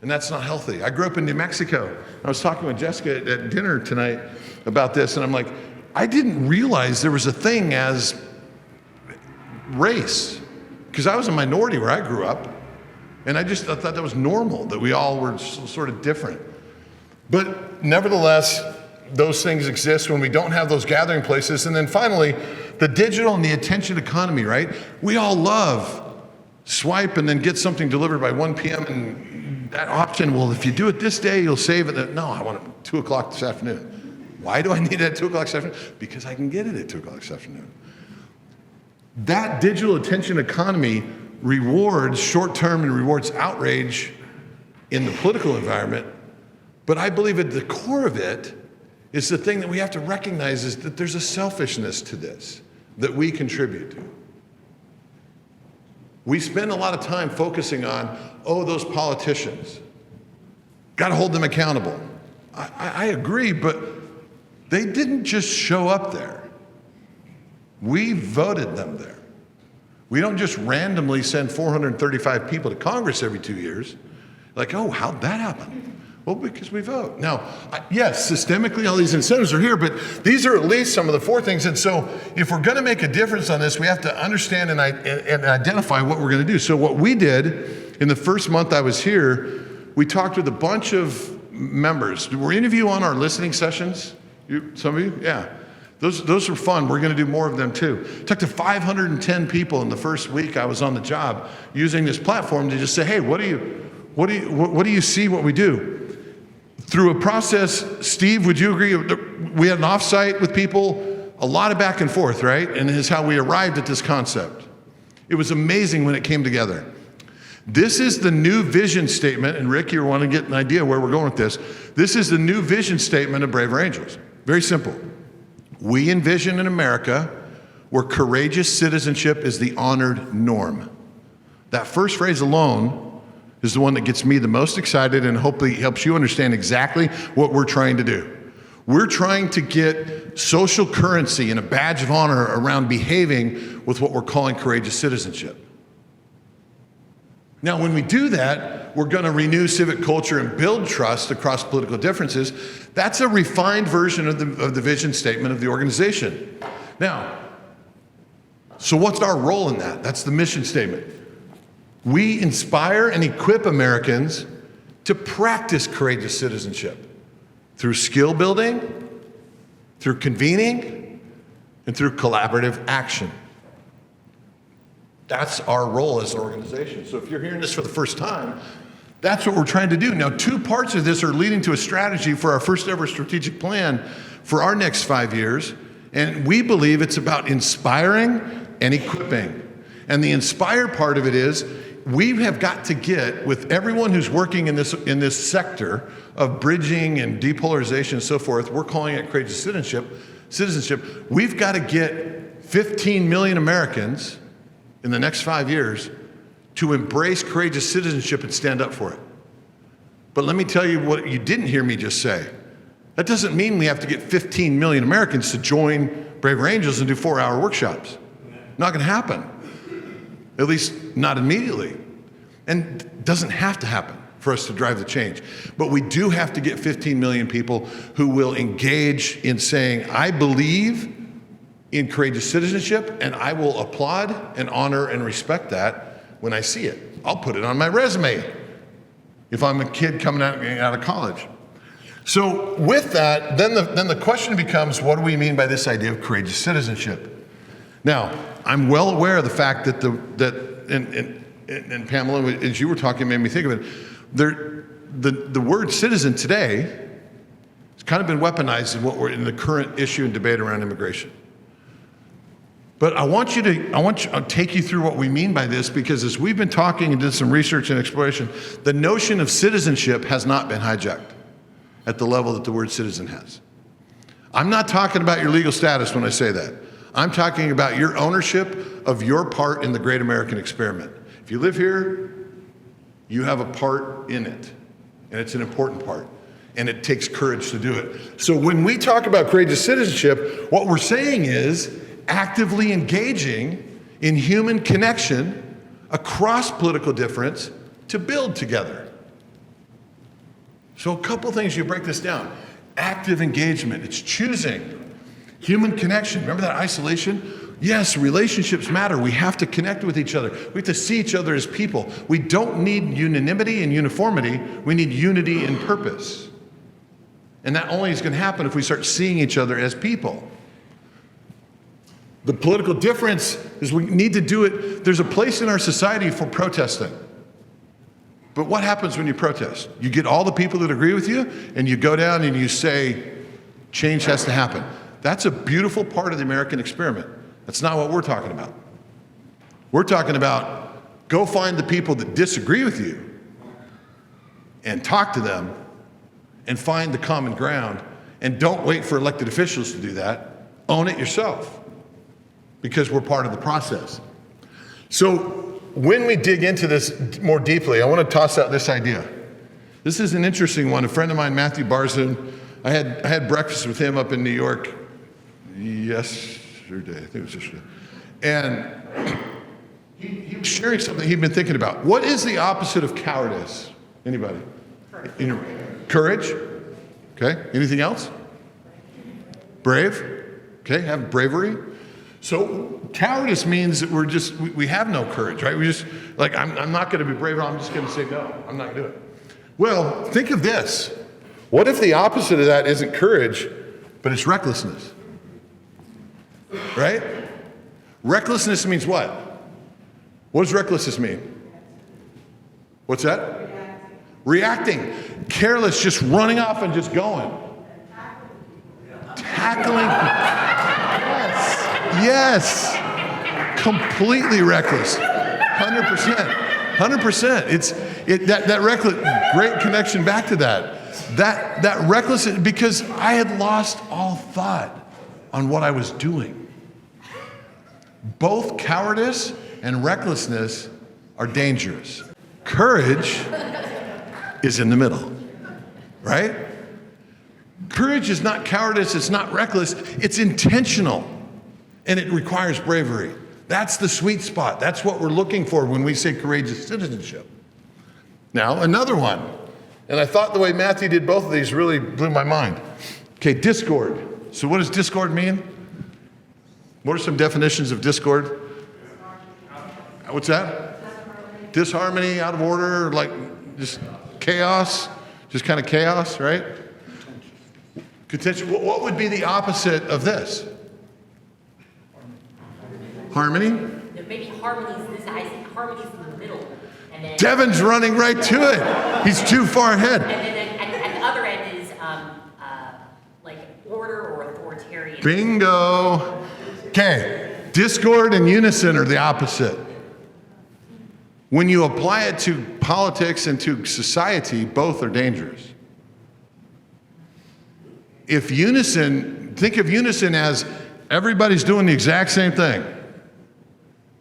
And that's not healthy. I grew up in New Mexico. I was talking with Jessica at dinner tonight about this, and I'm like, I didn't realize there was a thing as race, because I was a minority where I grew up, and I thought that was normal, that we all were sort of different. But nevertheless, those things exist when we don't have those gathering places. And then finally, the digital and the attention economy, right? We all love swipe and then get something delivered by 1 p.m. and that option, well, if you do it this day, you'll save it. No, I want it 2 o'clock this afternoon. Why do I need it at 2 o'clock this afternoon? Because I can get it at 2 o'clock this afternoon. That digital attention economy rewards short-term and rewards outrage in the political environment. But I believe at the core of it is the thing that we have to recognize is that there's a selfishness to this that we contribute to. We spend a lot of time focusing on, oh, those politicians. Got to hold them accountable. I agree, but they didn't just show up there. We voted them there. We don't just randomly send 435 people to Congress every 2 years. Like, oh, how'd that happen? Well, because we vote. Now, yes, systemically, all these incentives are here, but these are at least some of the 4 things. And so if we're going to make a difference on this, we have to understand and identify what we're going to do. So what we did in the first month I was here, we talked with a bunch of members. Were any of you on our listening sessions? Some of you? Yeah. Those were fun. We're going to do more of them too. Talked to 510 people in the first week I was on the job using this platform to just say, hey, what do you see what we do? Through a process, Steve, would you agree? We had an offsite with people, a lot of back and forth, right? And is how we arrived at this concept. It was amazing when it came together. This is the new vision statement, and Rick, you want to get an idea where we're going with this. This is the new vision statement of Braver Angels. Very simple. We envision an America where courageous citizenship is the honored norm. That first phrase alone is the one that gets me the most excited and hopefully helps you understand exactly what we're trying to do. We're trying to get social currency and a badge of honor around behaving with what we're calling courageous citizenship. Now, when we do that, we're going to renew civic culture and build trust across political differences. That's a refined version of the vision statement of the organization. Now, so what's our role in that? That's the mission statement. We inspire and equip Americans to practice courageous citizenship through skill building, through convening, and through collaborative action. That's our role as an organization. So if you're hearing this for the first time, that's what we're trying to do. Now, 2 parts of this are leading to a strategy for our first ever strategic plan for our next 5 years. And we believe it's about inspiring and equipping. And the inspire part of it is we have got to get with everyone who's working in this sector of bridging and depolarization and so forth, we're calling it courageous citizenship. We've got to get 15 million Americans in the next 5 years to embrace courageous citizenship and stand up for it. But let me tell you what you didn't hear me just say. That doesn't mean we have to get 15 million Americans to join Braver Angels and do 4-hour workshops. Not going to happen. At least not immediately. And it doesn't have to happen for us to drive the change. But we do have to get 15 million people who will engage in saying, I believe in courageous citizenship, and I will applaud and honor and respect that when I see it. I'll put it on my resume if I'm a kid coming out of college. So with that, then the question becomes, what do we mean by this idea of courageous citizenship? Now, I'm well aware of the fact that and Pamela, as you were talking, made me think of it. The word citizen today has kind of been weaponized in the current issue and debate around immigration. But I want to take you through what we mean by this, because as we've been talking and did some research and exploration, the notion of citizenship has not been hijacked at the level that the word citizen has. I'm not talking about your legal status when I say that. I'm talking about your ownership of your part in the great American experiment. If you live here, you have a part in it, and it's an important part, and it takes courage to do it. So when we talk about courageous citizenship, what we're saying is actively engaging in human connection across political difference to build together. So a couple things, you break this down. Active engagement, it's choosing. Human connection, remember that isolation? Yes, relationships matter. We have to connect with each other. We have to see each other as people. We don't need unanimity and uniformity. We need unity and purpose. And that only is going to happen if we start seeing each other as people. The political difference is we need to do it. There's a place in our society for protesting. But what happens when you protest? You get all the people that agree with you, and you go down and you say, change has to happen. That's a beautiful part of the American experiment. That's not what we're talking about. We're talking about go find the people that disagree with you and talk to them and find the common ground, and don't wait for elected officials to do that. Own it yourself, because we're part of the process. So when we dig into this more deeply, I want to toss out this idea. This is an interesting one. A friend of mine, Matthew Barzun, I had breakfast with him up in New York yesterday, I think it was yesterday. And he was sharing something he'd been thinking about. What is the opposite of cowardice? Anybody? Courage. Okay. Anything else? Brave. Okay. Have bravery. So cowardice means that we have no courage, right? We just, like, I'm not going to be brave. I'm just going to say no. I'm not going to do it. Well, think of this. What if the opposite of that isn't courage, but it's recklessness? Right? Recklessness means what? What does recklessness mean? What's that? Reacting. Careless, just running off and just going. Tackling. Yes. Completely reckless. 100%. 100%. That reckless, great connection back to that. That reckless, because I had lost all thought on what I was doing. Both cowardice and recklessness are dangerous. Courage is in the middle, right? Courage is not cowardice, it's not reckless, it's intentional, and it requires bravery. That's the sweet spot. That's what we're looking for when we say courageous citizenship. Now, another one, and I thought the way Matthew did both of these really blew my mind. Okay, discord. So what does discord mean? What are some definitions of discord? What's that? Disharmony, out of order, like just chaos, just kind of chaos, right? Contention. What would be the opposite of this? Harmony? Maybe harmony's this, I think harmony's in the middle. And then, Devin's running right to it. He's too far ahead. and then at the other end is like order or authoritarian. Bingo. Okay, discord and unison are the opposite. When you apply it to politics and to society, both are dangerous. If unison, think of unison as everybody's doing the exact same thing.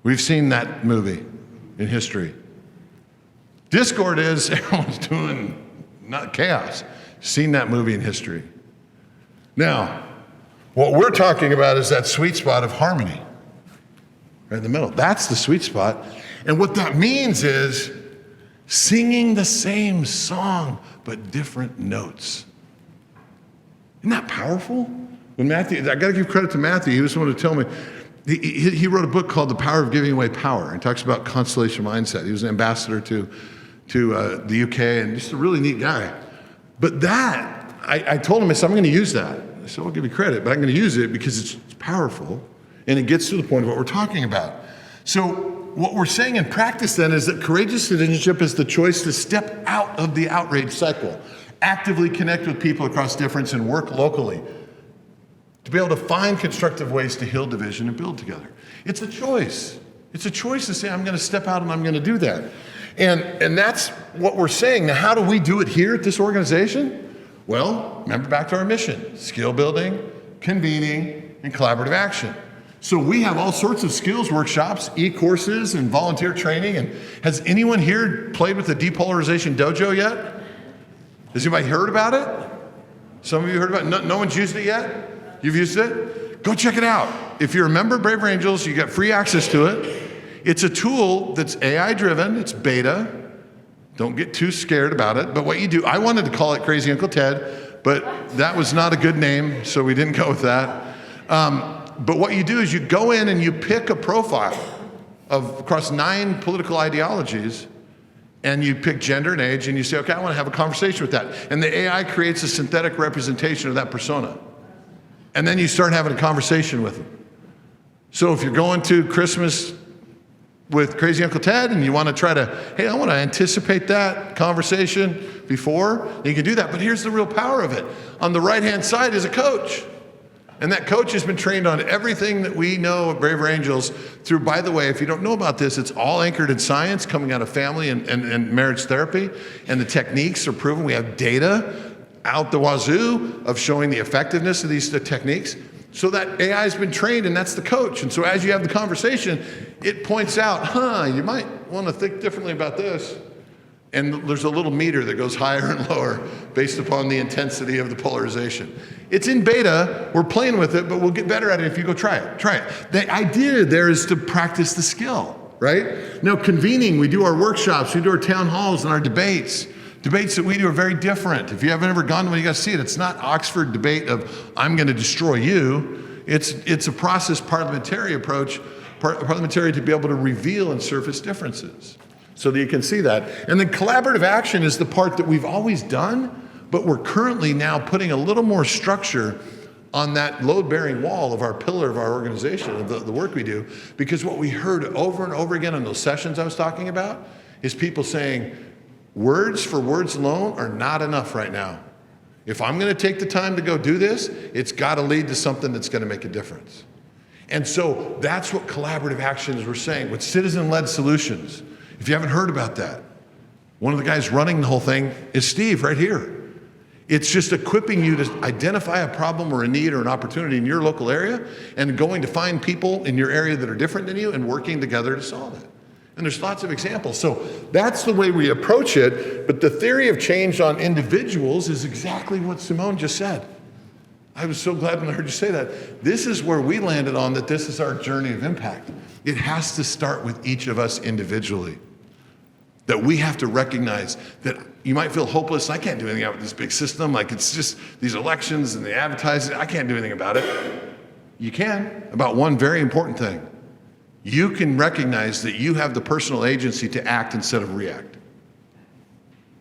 We've seen that movie in history. Discord is everyone's doing not chaos. Seen that movie in history. Now, what we're talking about is that sweet spot of harmony, right in the middle. That's the sweet spot. And what that means is singing the same song, but different notes. Isn't that powerful? When Matthew, I got to give credit to Matthew. He was the one to tell me. He wrote a book called The Power of Giving Away Power, and talks about constellation mindset. He was an ambassador to the UK, and just a really neat guy. But that, I told him, I said, I'm going to use that. I said, I'll give you credit, but I'm going to use it because it's powerful, and it gets to the point of what we're talking about. So what we're saying in practice then is that courageous citizenship is the choice to step out of the outrage cycle, actively connect with people across difference, and work locally to be able to find constructive ways to heal division and build together. It's a choice. It's a choice to say, I'm going to step out and I'm going to do that. And that's what we're saying. Now, how do we do it here at this organization? Well, remember back to our mission: skill building, convening, and collaborative action. So we have all sorts of skills workshops, e-courses, and volunteer training. And has anyone here played with the depolarization dojo yet? Has anybody heard about it? Some of you heard about it? No one's used it yet? You've used it? Go check it out. If you're a member of Braver Angels, you get free access to it. It's a tool that's AI driven, it's beta. Don't get too scared about it. But what you do, I wanted to call it Crazy Uncle Ted, but that was not a good name, so we didn't go with that. But what you do is you go in and you pick a profile across 9 political ideologies, and you pick gender and age, and you say, okay, I want to have a conversation with that. And the AI creates a synthetic representation of that persona. And then you start having a conversation with them. So if you're going to Christmas with Crazy Uncle Ted and you want to try to, hey, I want to anticipate that conversation before, you can do that. But here's the real power of it. On the right-hand side is a coach. And that coach has been trained on everything that we know of Braver Angels through, by the way, if you don't know about this, it's all anchored in science coming out of family and marriage therapy. And the techniques are proven. We have data out the wazoo of showing the effectiveness of these techniques. So that AI has been trained, and that's the coach. And so as you have the conversation, it points out, you might want to think differently about this. And there's a little meter that goes higher and lower based upon the intensity of the polarization. It's in beta, we're playing with it, but we'll get better at it if you go try it. Try it. The idea there is to practice the skill, right? Now, convening, we do our workshops, we do our town halls and our debates. Debates that we do are very different. If you haven't ever gone to one, you got to see it. It's not Oxford debate of I'm going to destroy you. It's a process parliamentary approach, parliamentary to be able to reveal and surface differences so that you can see that. And then collaborative action is the part that we've always done, but we're currently now putting a little more structure on that load-bearing wall of our pillar of our organization, of the work we do, because what we heard over and over again in those sessions I was talking about is people saying, words for words alone are not enough right now. If I'm going to take the time to go do this, it's got to lead to something that's going to make a difference. And so that's what collaborative action is we're saying with citizen-led solutions. If you haven't heard about that, one of the guys running the whole thing is Steve right here. It's just equipping you to identify a problem or a need or an opportunity in your local area and going to find people in your area that are different than you and working together to solve it. And there's lots of examples. So that's the way we approach it. But the theory of change on individuals is exactly what Simone just said. I was so glad when I heard you say that. This is where we landed on that this is our journey of impact. It has to start with each of us individually. That we have to recognize that you might feel hopeless. I can't do anything about this big system. Like it's just these elections and the advertising. I can't do anything about it. You can, about one very important thing. You can recognize that you have the personal agency to act instead of react.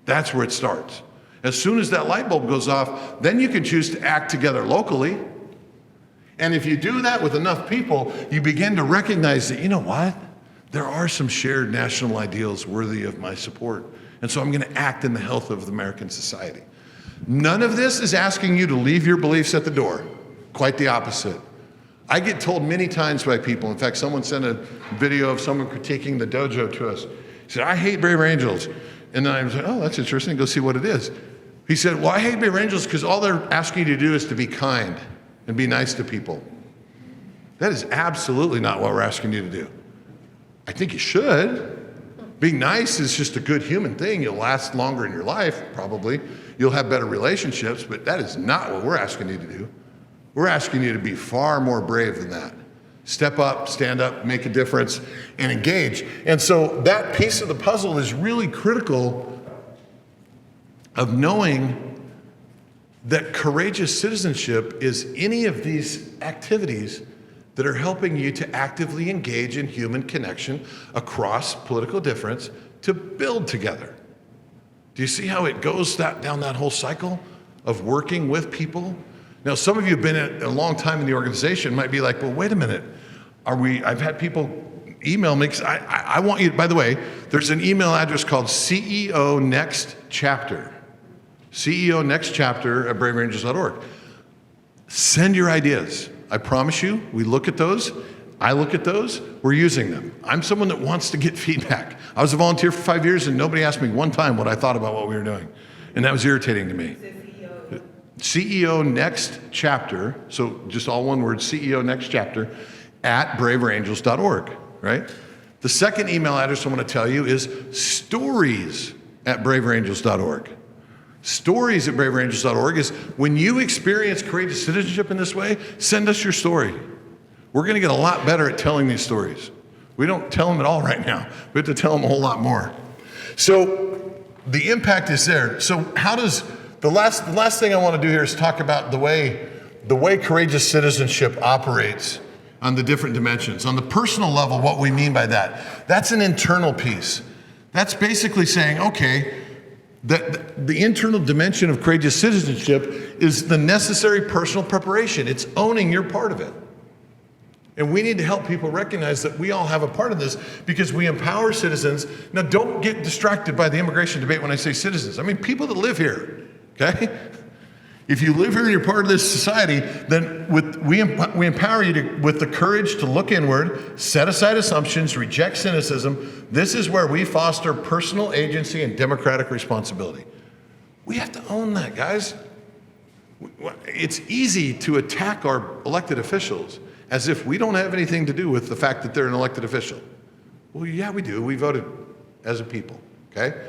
That's where it starts. As soon as that light bulb goes off, then you can choose to act together locally. And if you do that with enough people, you begin to recognize that, you know what? There are some shared national ideals worthy of my support. And so I'm going to act in the health of American society. None of this is asking you to leave your beliefs at the door. Quite the opposite. I get told many times by people, in fact, someone sent a video of someone critiquing the dojo to us. He said, I hate Braver Angels. And then I was like, oh, that's interesting. Go see what it is. He said, well, I hate Braver Angels because all they're asking you to do is to be kind and be nice to people. That is absolutely not what we're asking you to do. I think you should. Being nice is just a good human thing. You'll last longer in your life, probably. You'll have better relationships, but that is not what we're asking you to do. We're asking you to be far more brave than that. Step up, stand up, make a difference, and engage. And so that piece of the puzzle is really critical of knowing that courageous citizenship is any of these activities that are helping you to actively engage in human connection across political difference to build together. Do you see how it goes down that whole cycle of working with people? Now, some of you have been a long time in the organization might be like, well, wait a minute. I've had people email me, 'cause I want you, by the way, there's an email address called CEO Next Chapter. CEO Next Chapter at braverangels.org. Send your ideas. I promise you, we look at those. I look at those. We're using them. I'm someone that wants to get feedback. I was a volunteer for 5 years and nobody asked me one time what I thought about what we were doing. And that was irritating to me. CEO Next Chapter, so just all one word, CEO Next Chapter at braverangels.org, right? The second email address I want to tell you is stories at braverangels.org. Stories at braverangels.org is when you experience courageous citizenship in this way, send us your story. We're going to get a lot better at telling these stories. We don't tell them at all right now. We have to tell them a whole lot more. So the impact is there. So how does, the last thing I want to do here is talk about the way courageous citizenship operates on the different dimensions. On the personal level, what we mean by that, that's an internal piece. That's basically saying, okay, that the internal dimension of courageous citizenship is the necessary personal preparation. It's owning your part of it. And we need to help people recognize that we all have a part of this because we empower citizens. Now, don't get distracted by the immigration debate when I say citizens. I mean, people that live here, okay? If you live here and you're part of this society, then we empower you with the courage to look inward, set aside assumptions, reject cynicism. This is where we foster personal agency and democratic responsibility. We have to own that, guys. It's easy to attack our elected officials as if we don't have anything to do with the fact that they're an elected official. Well, yeah, we do. We voted as a people, okay?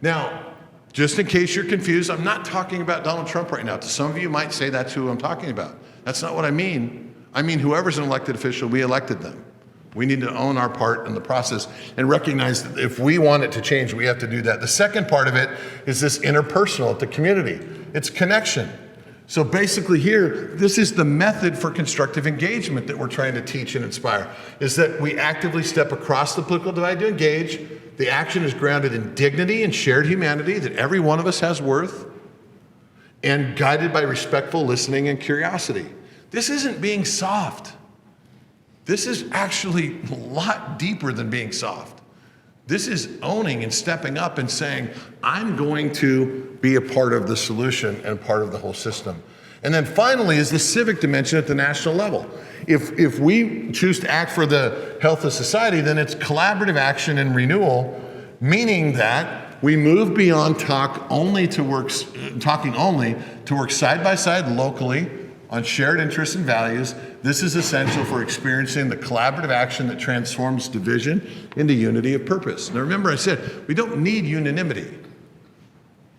Now, just in case you're confused, I'm not talking about Donald Trump right now. To some of you might say that's who I'm talking about. That's not what I mean. I mean whoever's an elected official, we elected them. We need to own our part in the process and recognize that if we want it to change, we have to do that. The second part of it is this interpersonal at the community. It's connection. So basically here, this is the method for constructive engagement that we're trying to teach and inspire, is that we actively step across the political divide to engage. The action is grounded in dignity and shared humanity, that every one of us has worth, and guided by respectful listening and curiosity. This isn't being soft. This is actually a lot deeper than being soft. This is owning and stepping up and saying, I'm going to be a part of the solution and part of the whole system. And then finally is the civic dimension at the national level. If we choose to act for the health of society, then it's collaborative action and renewal, meaning that we move beyond talking only to work side by side locally on shared interests and values. This is essential for experiencing the collaborative action that transforms division into unity of purpose. Now remember I said, we don't need unanimity.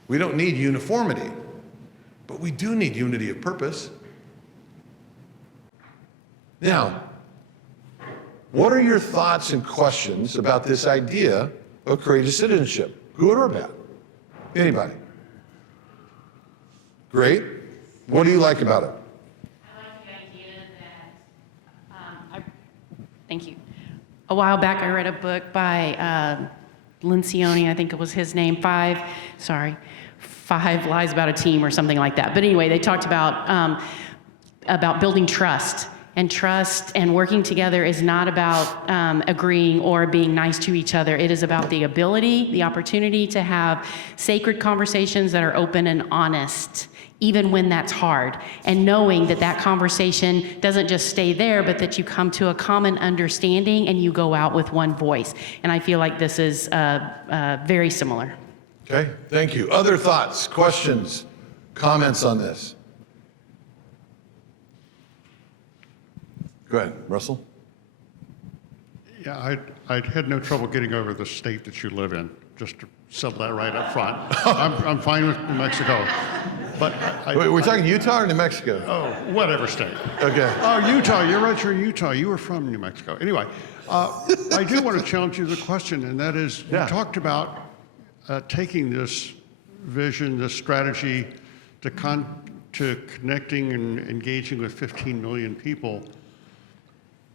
We don't need uniformity, but we do need unity of purpose. Now, what are your thoughts and questions about this idea of courageous citizenship? Good or bad? Anybody? Great. What do you like about it? I like the idea that, thank you. A while back, I read a book by Lencioni, I think it was his name, Five Lies About a Team or something like that. But anyway, they talked about building trust. And trust and working together is not about agreeing or being nice to each other. It is about the ability, the opportunity to have sacred conversations that are open and honest, even when that's hard. And knowing that that conversation doesn't just stay there, but that you come to a common understanding and you go out with one voice. And I feel like this is very similar. Okay, thank you. Other thoughts, questions, comments on this? Go ahead, Russell. Yeah, I had no trouble getting over the state that you live in, just to settle that right up front. I'm fine with New Mexico. But Wait, we're talking Utah or New Mexico? Oh, whatever state. Okay. Oh, Utah, you're right, you're in Utah. You were from New Mexico. Anyway, I do want to challenge you with a question, and that is, you talked about taking this vision, this strategy to connecting and engaging with 15 million people.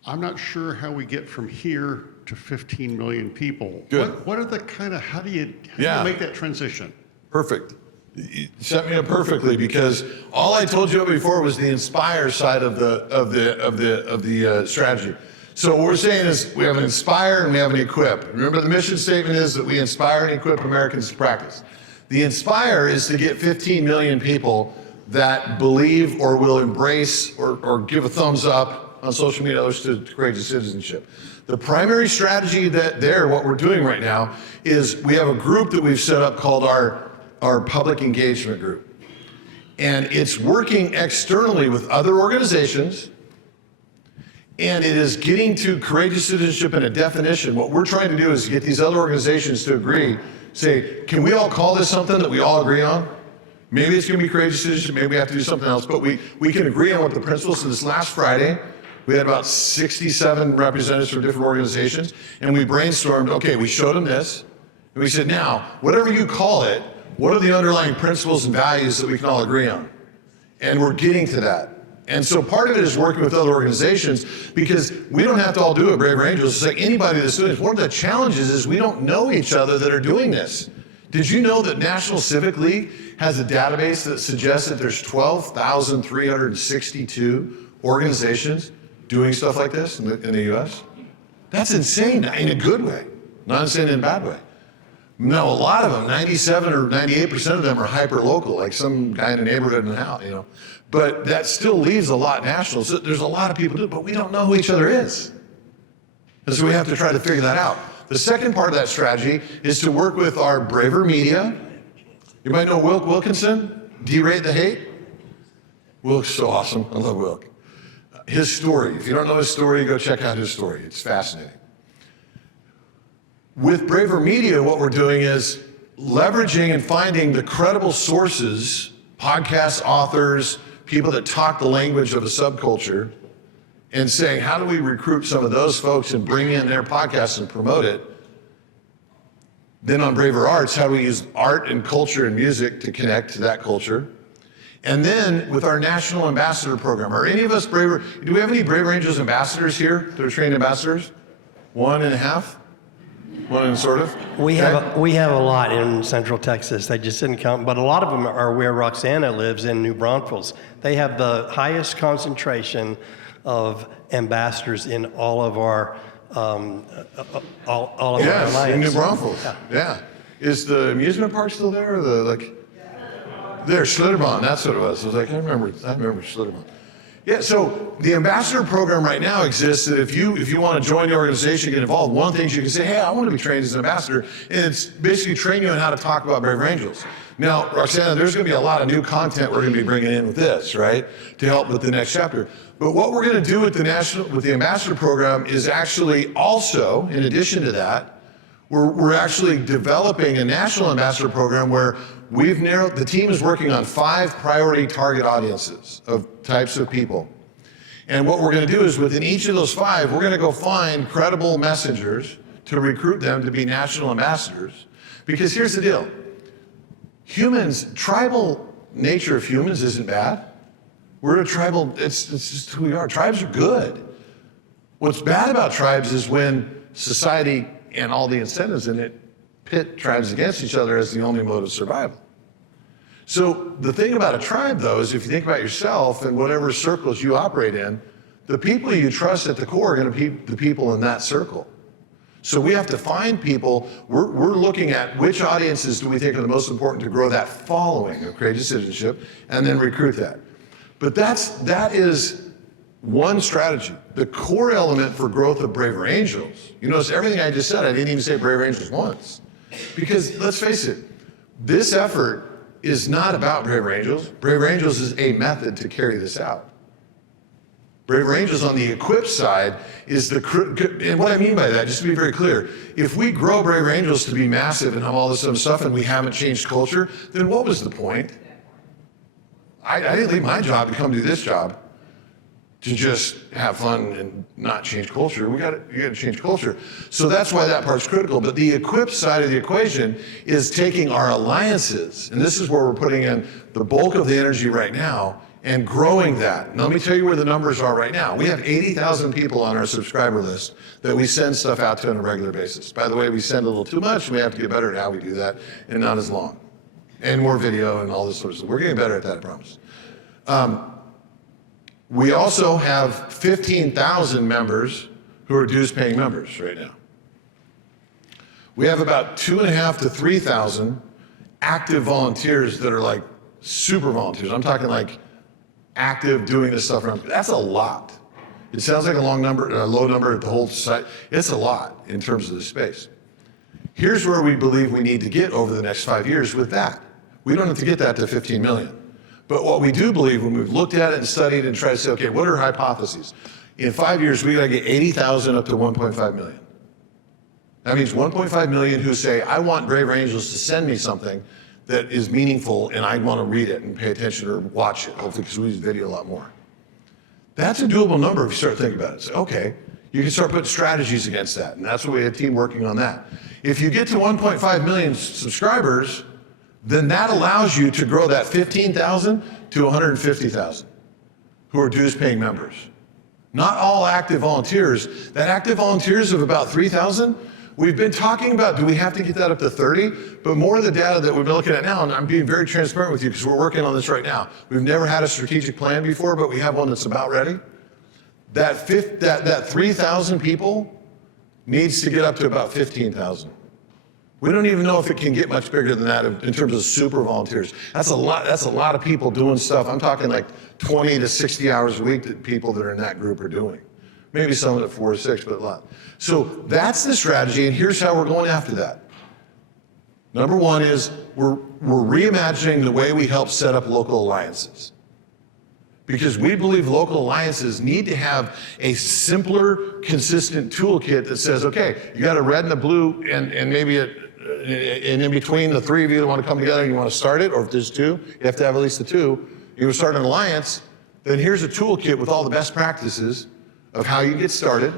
I'm not sure how we get from here to 15 million people. Good. What are the how do you make that transition? Perfect. You set me up perfectly, because all I told you before was the inspire side of the strategy. So what we're saying is we have an inspire and we have an equip. Remember, the mission statement is that we inspire and equip Americans to practice. The inspire is to get 15 million people that believe or will embrace or give a thumbs up on social media, others to courageous citizenship. The primary strategy what we're doing right now is we have a group that we've set up called our public engagement group. And it's working externally with other organizations, and it is getting to courageous citizenship in a definition. What we're trying to do is get these other organizations to agree, say, can we all call this something that we all agree on? Maybe it's gonna be courageous citizenship, maybe we have to do something else, but we can agree on what the principles. So this last Friday, we had about 67 representatives from different organizations, and we brainstormed, okay, we showed them this, and we said, now, whatever you call it, what are the underlying principles and values that we can all agree on? And we're getting to that. And so part of it is working with other organizations, because we don't have to all do it, Braver Angels. It's like anybody that's doing this. One of the challenges is we don't know each other that are doing this. Did you know that National Civic League has a database that suggests that there's 12,362 organizations doing stuff like this in the US? That's insane, in a good way, not insane in a bad way. No, a lot of them, 97 or 98% of them are hyper-local, like some guy in a neighborhood in a house, But that still leaves a lot national. So there's a lot of people do it, but we don't know who each other is. And so we have to try to figure that out. The second part of that strategy is to work with our braver media. You might know Wilk Wilkinson, Derate the Hate. Wilk's so awesome, I love Wilk. His story, if you don't know his story, go check out his story, it's fascinating. With Braver Media, what we're doing is leveraging and finding the credible sources, podcast authors, people that talk the language of a subculture, and saying, how do we recruit some of those folks and bring in their podcasts and promote it? Then on Braver Arts, how do we use art and culture and music to connect to that culture? And then with our National Ambassador Program, are any of us do we have any Braver Angels ambassadors here that are trained ambassadors? 1.5? One and sort of? We have a lot in Central Texas. They just didn't count, but a lot of them are where Roxana lives in New Braunfels. They have the highest concentration of ambassadors in all of our all of our alliance. In New Braunfels. Yeah. Is the amusement park still there, or there, Schlitterbahn, that's what it was. I was like, I remember Schlitterbahn. Yeah, so the ambassador program right now exists that if you want to join the organization, get involved, one of the things you can say, hey, I want to be trained as an ambassador, and it's basically train you on how to talk about Braver Angels. Now, Roxana, there's going to be a lot of new content we're going to be bringing in with this, right, to help with the next chapter. But what we're going to do with the ambassador program is actually also, in addition to that, we're actually developing a national ambassador program where the team is working on 5 priority target audiences of types of people. And what we're going to do is within each of those 5, we're going to go find credible messengers to recruit them to be national ambassadors. Because here's the deal. Humans, tribal nature of humans isn't bad. We're a tribal, it's just who we are. Tribes are good. What's bad about tribes is when society and all the incentives in it pit tribes against each other as the only mode of survival. So the thing about a tribe, though, is if you think about yourself and whatever circles you operate in, the people you trust at the core are going to be the people in that circle. So we have to find people. We're looking at which audiences do we think are the most important to grow that following of courageous citizenship, and then recruit that. But that is one strategy. The core element for growth of Braver Angels, you notice everything I just said, I didn't even say Braver Angels once. Because let's face it, this effort is not about Braver Angels. Braver Angels is a method to carry this out. Braver Angels on the equipped side is and what I mean by that, just to be very clear, if we grow Braver Angels to be massive and have all this other stuff and we haven't changed culture, then what was the point? I didn't leave my job to come do this job to just have fun and not change culture. You gotta change culture. So that's why that part's critical. But the equipped side of the equation is taking our alliances, and this is where we're putting in the bulk of the energy right now, and growing that. Now, let me tell you where the numbers are right now. We have 80,000 people on our subscriber list that we send stuff out to on a regular basis. By the way, we send a little too much, and we have to get better at how we do that, and not as long. And more video and all this sort of stuff. We're getting better at that, I promise. We also have 15,000 members who are dues-paying members right now. We have about 2,500 to 3,000 active volunteers that are like super volunteers. I'm talking like active doing this stuff around. That's a lot. It sounds like a low number at the whole site. It's a lot in terms of the space. Here's where we believe we need to get over the next 5 years with that. We don't have to get that to 15 million. But what we do believe when we've looked at it and studied and tried to say, okay, what are hypotheses? In 5 years, we got to get 80,000 up to 1.5 million. That means 1.5 million who say, I want Braver Angels to send me something that is meaningful and I want to read it and pay attention or watch it, hopefully, because we use video a lot more. That's a doable number if you start thinking about it. Say, okay, you can start putting strategies against that. And that's why we have a team working on that. If you get to 1.5 million subscribers, then that allows you to grow that 15,000 to 150,000 who are dues-paying members. Not all active volunteers. That active volunteers of about 3,000, we've been talking about, do we have to get that up to 30? But more of the data that we've been looking at now, and I'm being very transparent with you because we're working on this right now. We've never had a strategic plan before, but we have one that's about ready. That 3,000 people needs to get up to about 15,000. We don't even know if it can get much bigger than that in terms of super volunteers. That's a lot of people doing stuff. I'm talking like 20 to 60 hours a week that people that are in that group are doing. Maybe some of it 4 or 6, but a lot. So that's the strategy, and here's how we're going after that. Number one is we're reimagining the way we help set up local alliances. Because we believe local alliances need to have a simpler, consistent toolkit that says, okay, you got a red and a blue, and maybe and in between the 3 of you that want to come together and you want to start it, or if there's 2, you have to have at least the 2. You want to start an alliance, then here's a toolkit with all the best practices of how you get started.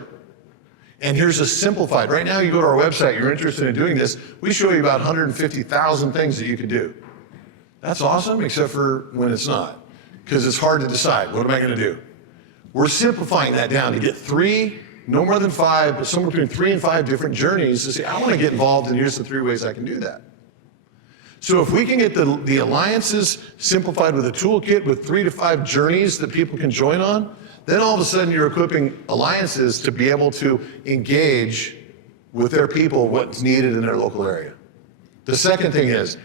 And here's a simplified, right now you go to our website, you're interested in doing this, we show you about 150,000 things that you can do. That's awesome, except for when it's not, because it's hard to decide, what am I going to do? We're simplifying that down to get 3, no more than 5, but somewhere between 3 and 5 different journeys to say, I want to get involved, and here's the 3 ways I can do that. So if we can get the alliances simplified with a toolkit with 3 to 5 journeys that people can join on, then all of a sudden you're equipping alliances to be able to engage with their people what's needed in their local area. The second thing is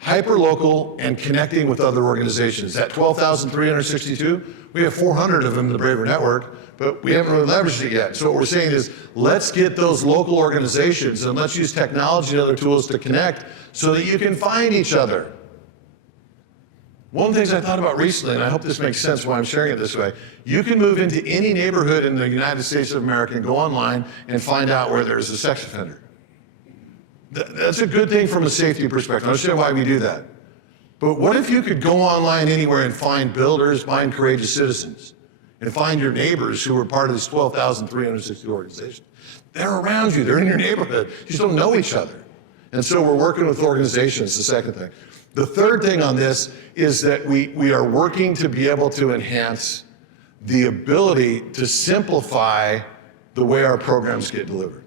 hyper-local and connecting with other organizations. At 12,362, we have 400 of them in the Braver Network, but we haven't really leveraged it yet. So what we're saying is, let's get those local organizations and let's use technology and other tools to connect so that you can find each other. One of the things I thought about recently, and I hope this makes sense why I'm sharing it this way, you can move into any neighborhood in the United States of America and go online and find out where there's a sex offender. That's a good thing from a safety perspective. I understand why we do that. But what if you could go online anywhere and find builders, find courageous citizens? and find your neighbors who are part of this 12,360 organizations. They're around you, they're in your neighborhood, you just don't know each other. And so we're working with organizations, the second thing. The third thing on this is that we are working to be able to enhance the ability to simplify the way our programs get delivered,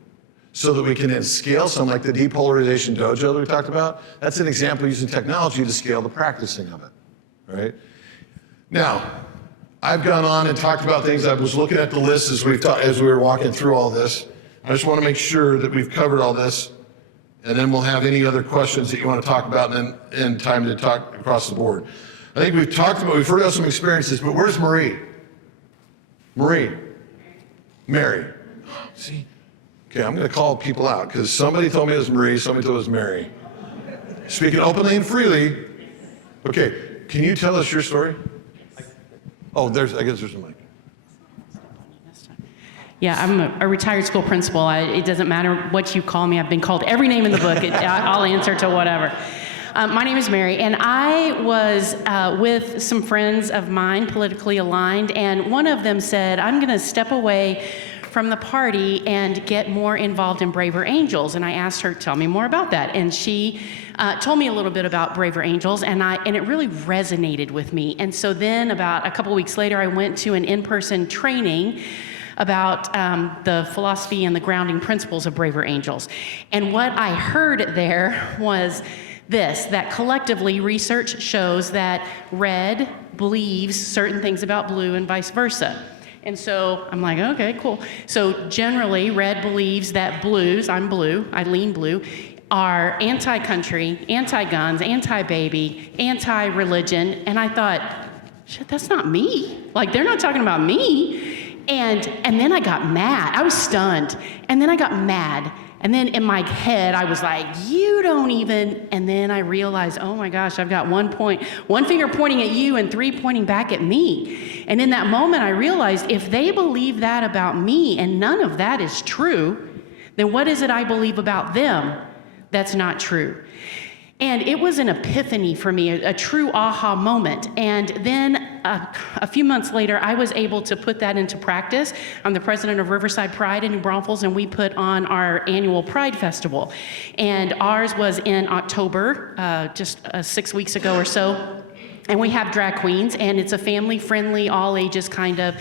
so that we can then scale some, like the depolarization dojo that we talked about. That's an example using technology to scale the practicing of it, right? Now, I've gone on and talked about things. I was looking at the list as we were walking through all this. I just want to make sure that we've covered all this, and then we'll have any other questions that you want to talk about, and then time to talk across the board. I think we've heard about some experiences, but where's Marie? Mary. See? Okay, I'm going to call people out because somebody told me it was Marie, somebody told me it was Mary. Speaking openly and freely. Okay, can you tell us your story? Oh, I guess there's a mic. Yeah, I'm a retired school principal. It doesn't matter what you call me. I've been called every name in the book. I'll answer to whatever. My name is Mary, and I was with some friends of mine, politically aligned, and one of them said, I'm going to step away from the party and get more involved in Braver Angels. And I asked her, tell me more about that. And she told me a little bit about Braver Angels, and it really resonated with me. And so then about a couple weeks later, I went to an in-person training about the philosophy and the grounding principles of Braver Angels. And what I heard there was this, that collectively research shows that red believes certain things about blue and vice versa. And so I'm like, okay, cool. So generally, red believes that blues, I'm blue, I lean blue, are anti-country, anti-guns, anti-baby, anti-religion. And I thought, shit, that's not me. Like, they're not talking about me. And then I got mad. I was stunned. And then I got mad. And then in my head, I was like, you don't even, and then I realized, oh my gosh, I've got one finger pointing at you and 3 pointing back at me. And in that moment, I realized if they believe that about me and none of that is true, then what is it I believe about them that's not true? And it was an epiphany for me, a true aha moment. And then a few months later, I was able to put that into practice. I'm the president of Riverside Pride in New Braunfels, and we put on our annual Pride Festival. And ours was in October, just 6 weeks ago or so. And we have drag queens, and it's a family-friendly, all-ages kind of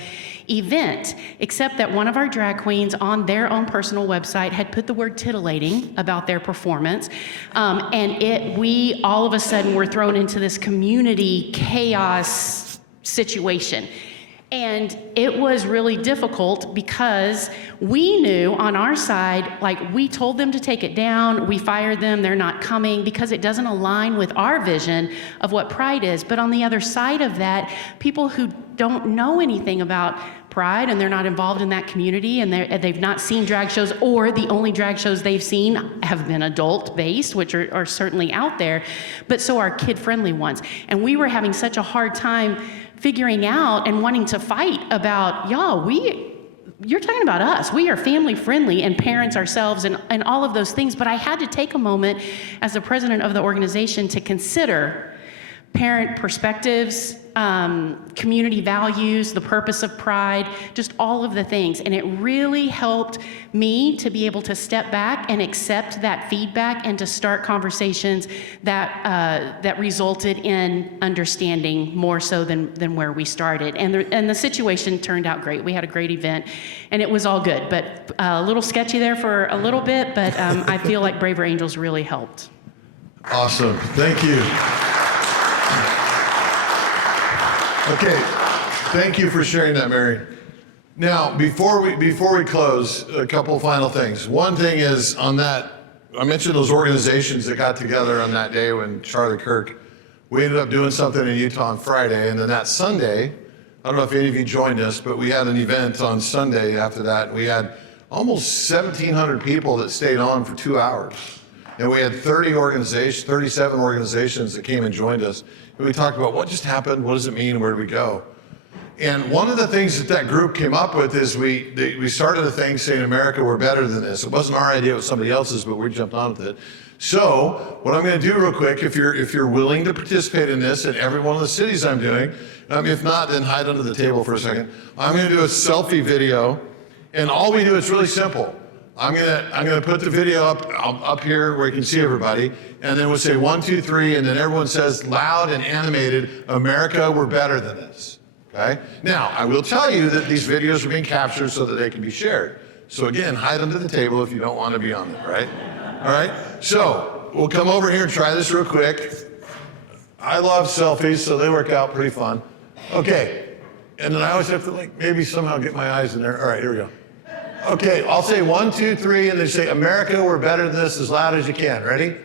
event, except that one of our drag queens on their own personal website had put the word titillating about their performance. And we all of a sudden were thrown into this community chaos situation. And it was really difficult because we knew on our side, like, we told them to take it down, we fired them, they're not coming because it doesn't align with our vision of what Pride is. But on the other side of that, people who don't know anything about Pride and they're not involved in that community and they've not seen drag shows, or the only drag shows they've seen have been adult-based, which are certainly out there, but so are kid-friendly ones. And we were having such a hard time figuring out and wanting to fight about, you're talking about us. We are family friendly and parents ourselves and all of those things. But I had to take a moment as the president of the organization to consider parent perspectives, community values, the purpose of Pride, just all of the things. And it really helped me to be able to step back and accept that feedback and to start conversations that resulted in understanding more so than where we started. And the situation turned out great. We had a great event, and it was all good, but a little sketchy there for a little bit, but I feel like Braver Angels really helped. Awesome. Thank you. Okay, thank you for sharing that, Mary. Now, before we close, a couple final things. One thing is on that, I mentioned those organizations that got together on that day when Charlie Kirk, we ended up doing something in Utah on Friday, and then that Sunday, I don't know if any of you joined us, but we had an event on Sunday after that. We had almost 1,700 people that stayed on for 2 hours. And we had 37 organizations that came and joined us. And we talked about what just happened, what does it mean, and where do we go? And one of the things that that group came up with is we started a thing saying, America, we're better than this. It wasn't our idea, it was somebody else's, but we jumped on with it. So what I'm going to do real quick, if you're willing to participate in this in every one of the cities I'm doing, if not, then hide under the table for a second. I'm going to do a selfie video, and all we do is really simple. I'm gonna put the video up here where you can see everybody, and then we'll say 1, 2, 3, and then everyone says loud and animated, America, we're better than this. Okay? Now, I will tell you that these videos are being captured so that they can be shared. So again, hide under the table if you don't want to be on it, right? All right? So, we'll come over here and try this real quick. I love selfies, so they work out pretty fun. Okay, and then I always have to maybe somehow get my eyes in there. All right, here we go. Okay, I'll say 1, 2, 3, and they say, America, we're better than this, as loud as you can. Ready?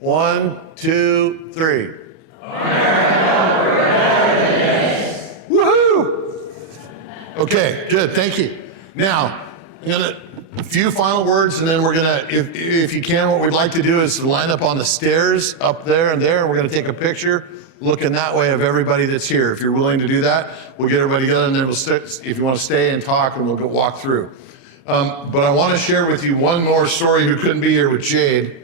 1, 2, 3. America, we're better than this. Woohoo! Okay, good, thank you. Now, a few final words, and then we're gonna, if you can, what we'd like to do is line up on the stairs up there and there, and we're gonna take a picture looking that way of everybody that's here. If you're willing to do that, we'll get everybody together, and then if you want to stay and talk, and we'll go walk through. But I want to share with you one more story who couldn't be here with Jade.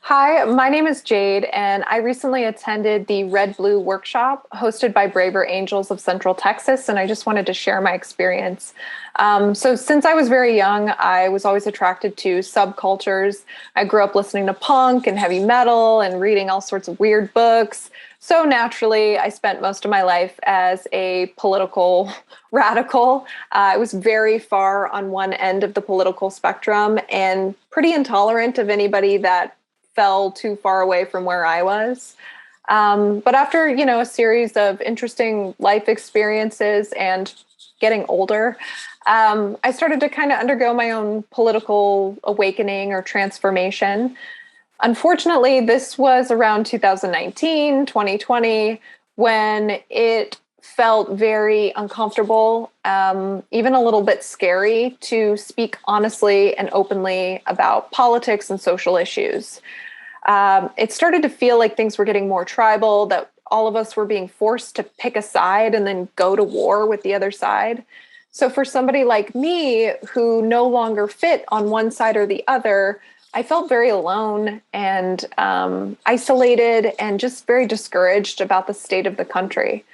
Hi, my name is Jade, and I recently attended the Red Blue workshop hosted by Braver Angels of Central Texas, and I just wanted to share my experience. So since I was very young, I was always attracted to subcultures. I grew up listening to punk and heavy metal and reading all sorts of weird books. So naturally, I spent most of my life as a political radical. I was very far on one end of the political spectrum and pretty intolerant of anybody that fell too far away from where I was. But after, a series of interesting life experiences and getting older, I started to kind of undergo my own political awakening or transformation. Unfortunately, this was around 2019, 2020, when it felt very uncomfortable, even a little bit scary to speak honestly and openly about politics and social issues. It started to feel like things were getting more tribal, that all of us were being forced to pick a side and then go to war with the other side. So for somebody like me who no longer fit on one side or the other, I felt very alone and isolated and just very discouraged about the state of the country.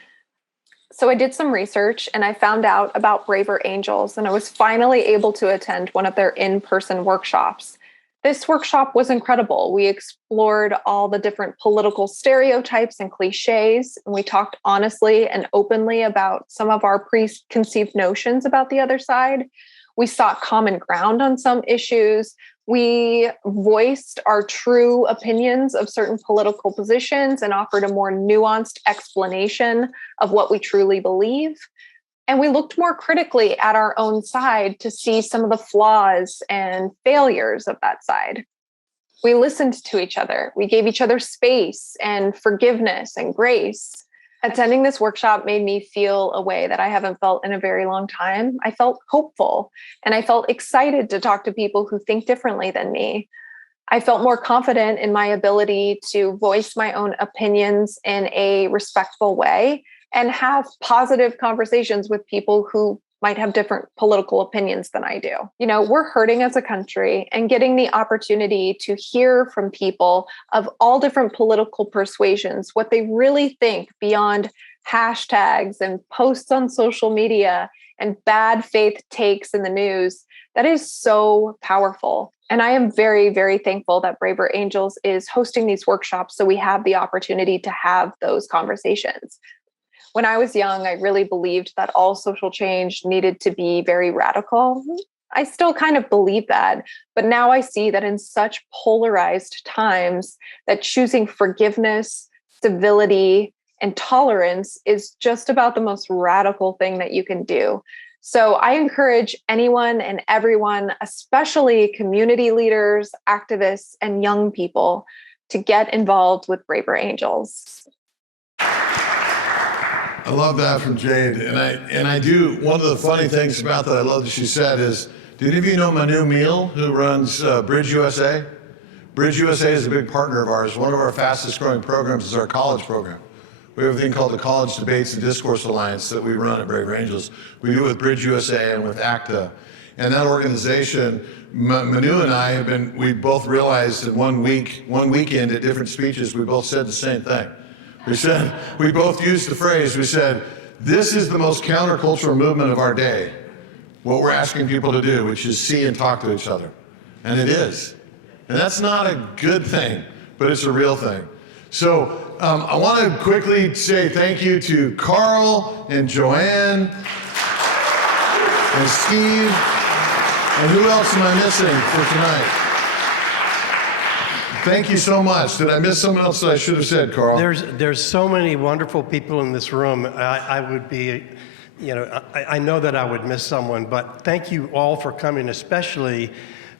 So I did some research and I found out about Braver Angels, and I was finally able to attend one of their in-person workshops. This workshop was incredible. We explored all the different political stereotypes and cliches, and we talked honestly and openly about some of our preconceived notions about the other side. We sought common ground on some issues. We voiced our true opinions of certain political positions and offered a more nuanced explanation of what we truly believe. And we looked more critically at our own side to see some of the flaws and failures of that side. We listened to each other. We gave each other space and forgiveness and grace. Attending this workshop made me feel a way that I haven't felt in a very long time. I felt hopeful, and I felt excited to talk to people who think differently than me. I felt more confident in my ability to voice my own opinions in a respectful way and have positive conversations with people who might have different political opinions than I do. We're hurting as a country, and getting the opportunity to hear from people of all different political persuasions, what they really think beyond hashtags and posts on social media and bad faith takes in the news, that is so powerful. And I am very, very thankful that Braver Angels is hosting these workshops so we have the opportunity to have those conversations. When I was young, I really believed that all social change needed to be very radical. I still kind of believe that, but now I see that in such polarized times that choosing forgiveness, civility, and tolerance is just about the most radical thing that you can do. So I encourage anyone and everyone, especially community leaders, activists, and young people, to get involved with Braver Angels. I love that from Jade, and I do. One of the funny things about that I love that she said is, do any of you know Manu Meal, who runs Bridge USA? Bridge USA is a big partner of ours. One of our fastest growing programs is our college program. We have a thing called the College Debates and Discourse Alliance that we run at Braver Angels. We do it with Bridge USA and with ACTA. And that organization, Manu and I we both realized in one weekend at different speeches, we both said the same thing. We both used the phrase, we said, this is the most countercultural movement of our day. What we're asking people to do, which is see and talk to each other. And it is. And that's not a good thing, but it's a real thing. So I want to quickly say thank you to Carl and Joanne and Steve. And who else am I missing for tonight? Thank you so much. Did I miss someone else that I should have said, Carl? There's so many wonderful people in this room. I would be, I know that I would miss someone, but thank you all for coming, especially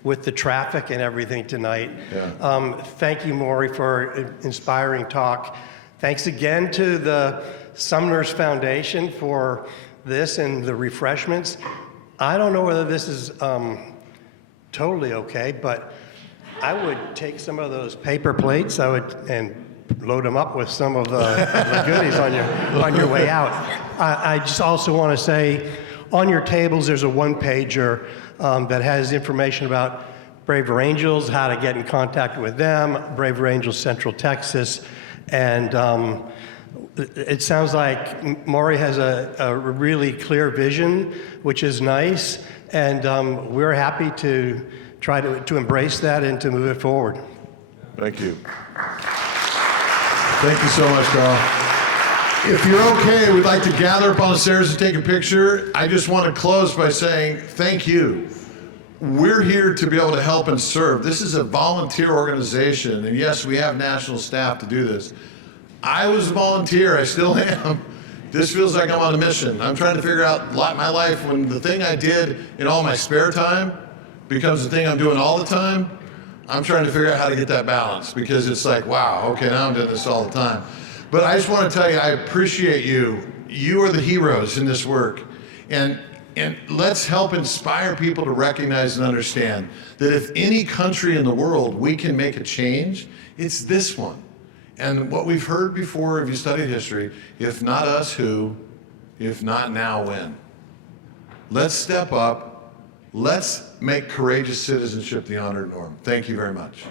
with the traffic and everything tonight. Yeah. Thank you, Maury, for inspiring talk. Thanks again to the Sumner's Foundation for this and the refreshments. I don't know whether this is totally okay, but I would take some of those paper plates and load them up with some of the goodies on your way out. I just also want to say, on your tables, there's a one-pager that has information about Braver Angels, how to get in contact with them, Braver Angels Central Texas, and it sounds like Maury has a really clear vision, which is nice, and we're happy to try to embrace that and to move it forward. Thank you. Thank you so much, Carl. If you're okay, we'd like to gather up on the stairs and take a picture. I just want to close by saying thank you. We're here to be able to help and serve. This is a volunteer organization, and yes, we have national staff to do this. I was a volunteer, I still am. This feels like I'm on a mission. I'm trying to figure out my life when the thing I did in all my spare time becomes the thing I'm doing all the time. I'm trying to figure out how to get that balance, because it's like, wow, okay, now I'm doing this all the time. But I just want to tell you, I appreciate you. You are the heroes in this work. And let's help inspire people to recognize and understand that if any country in the world we can make a change, it's this one. And what we've heard before, if you studied history, if not us, who? If not now, when? Let's step up. Let's make courageous citizenship the honored norm. Thank you very much.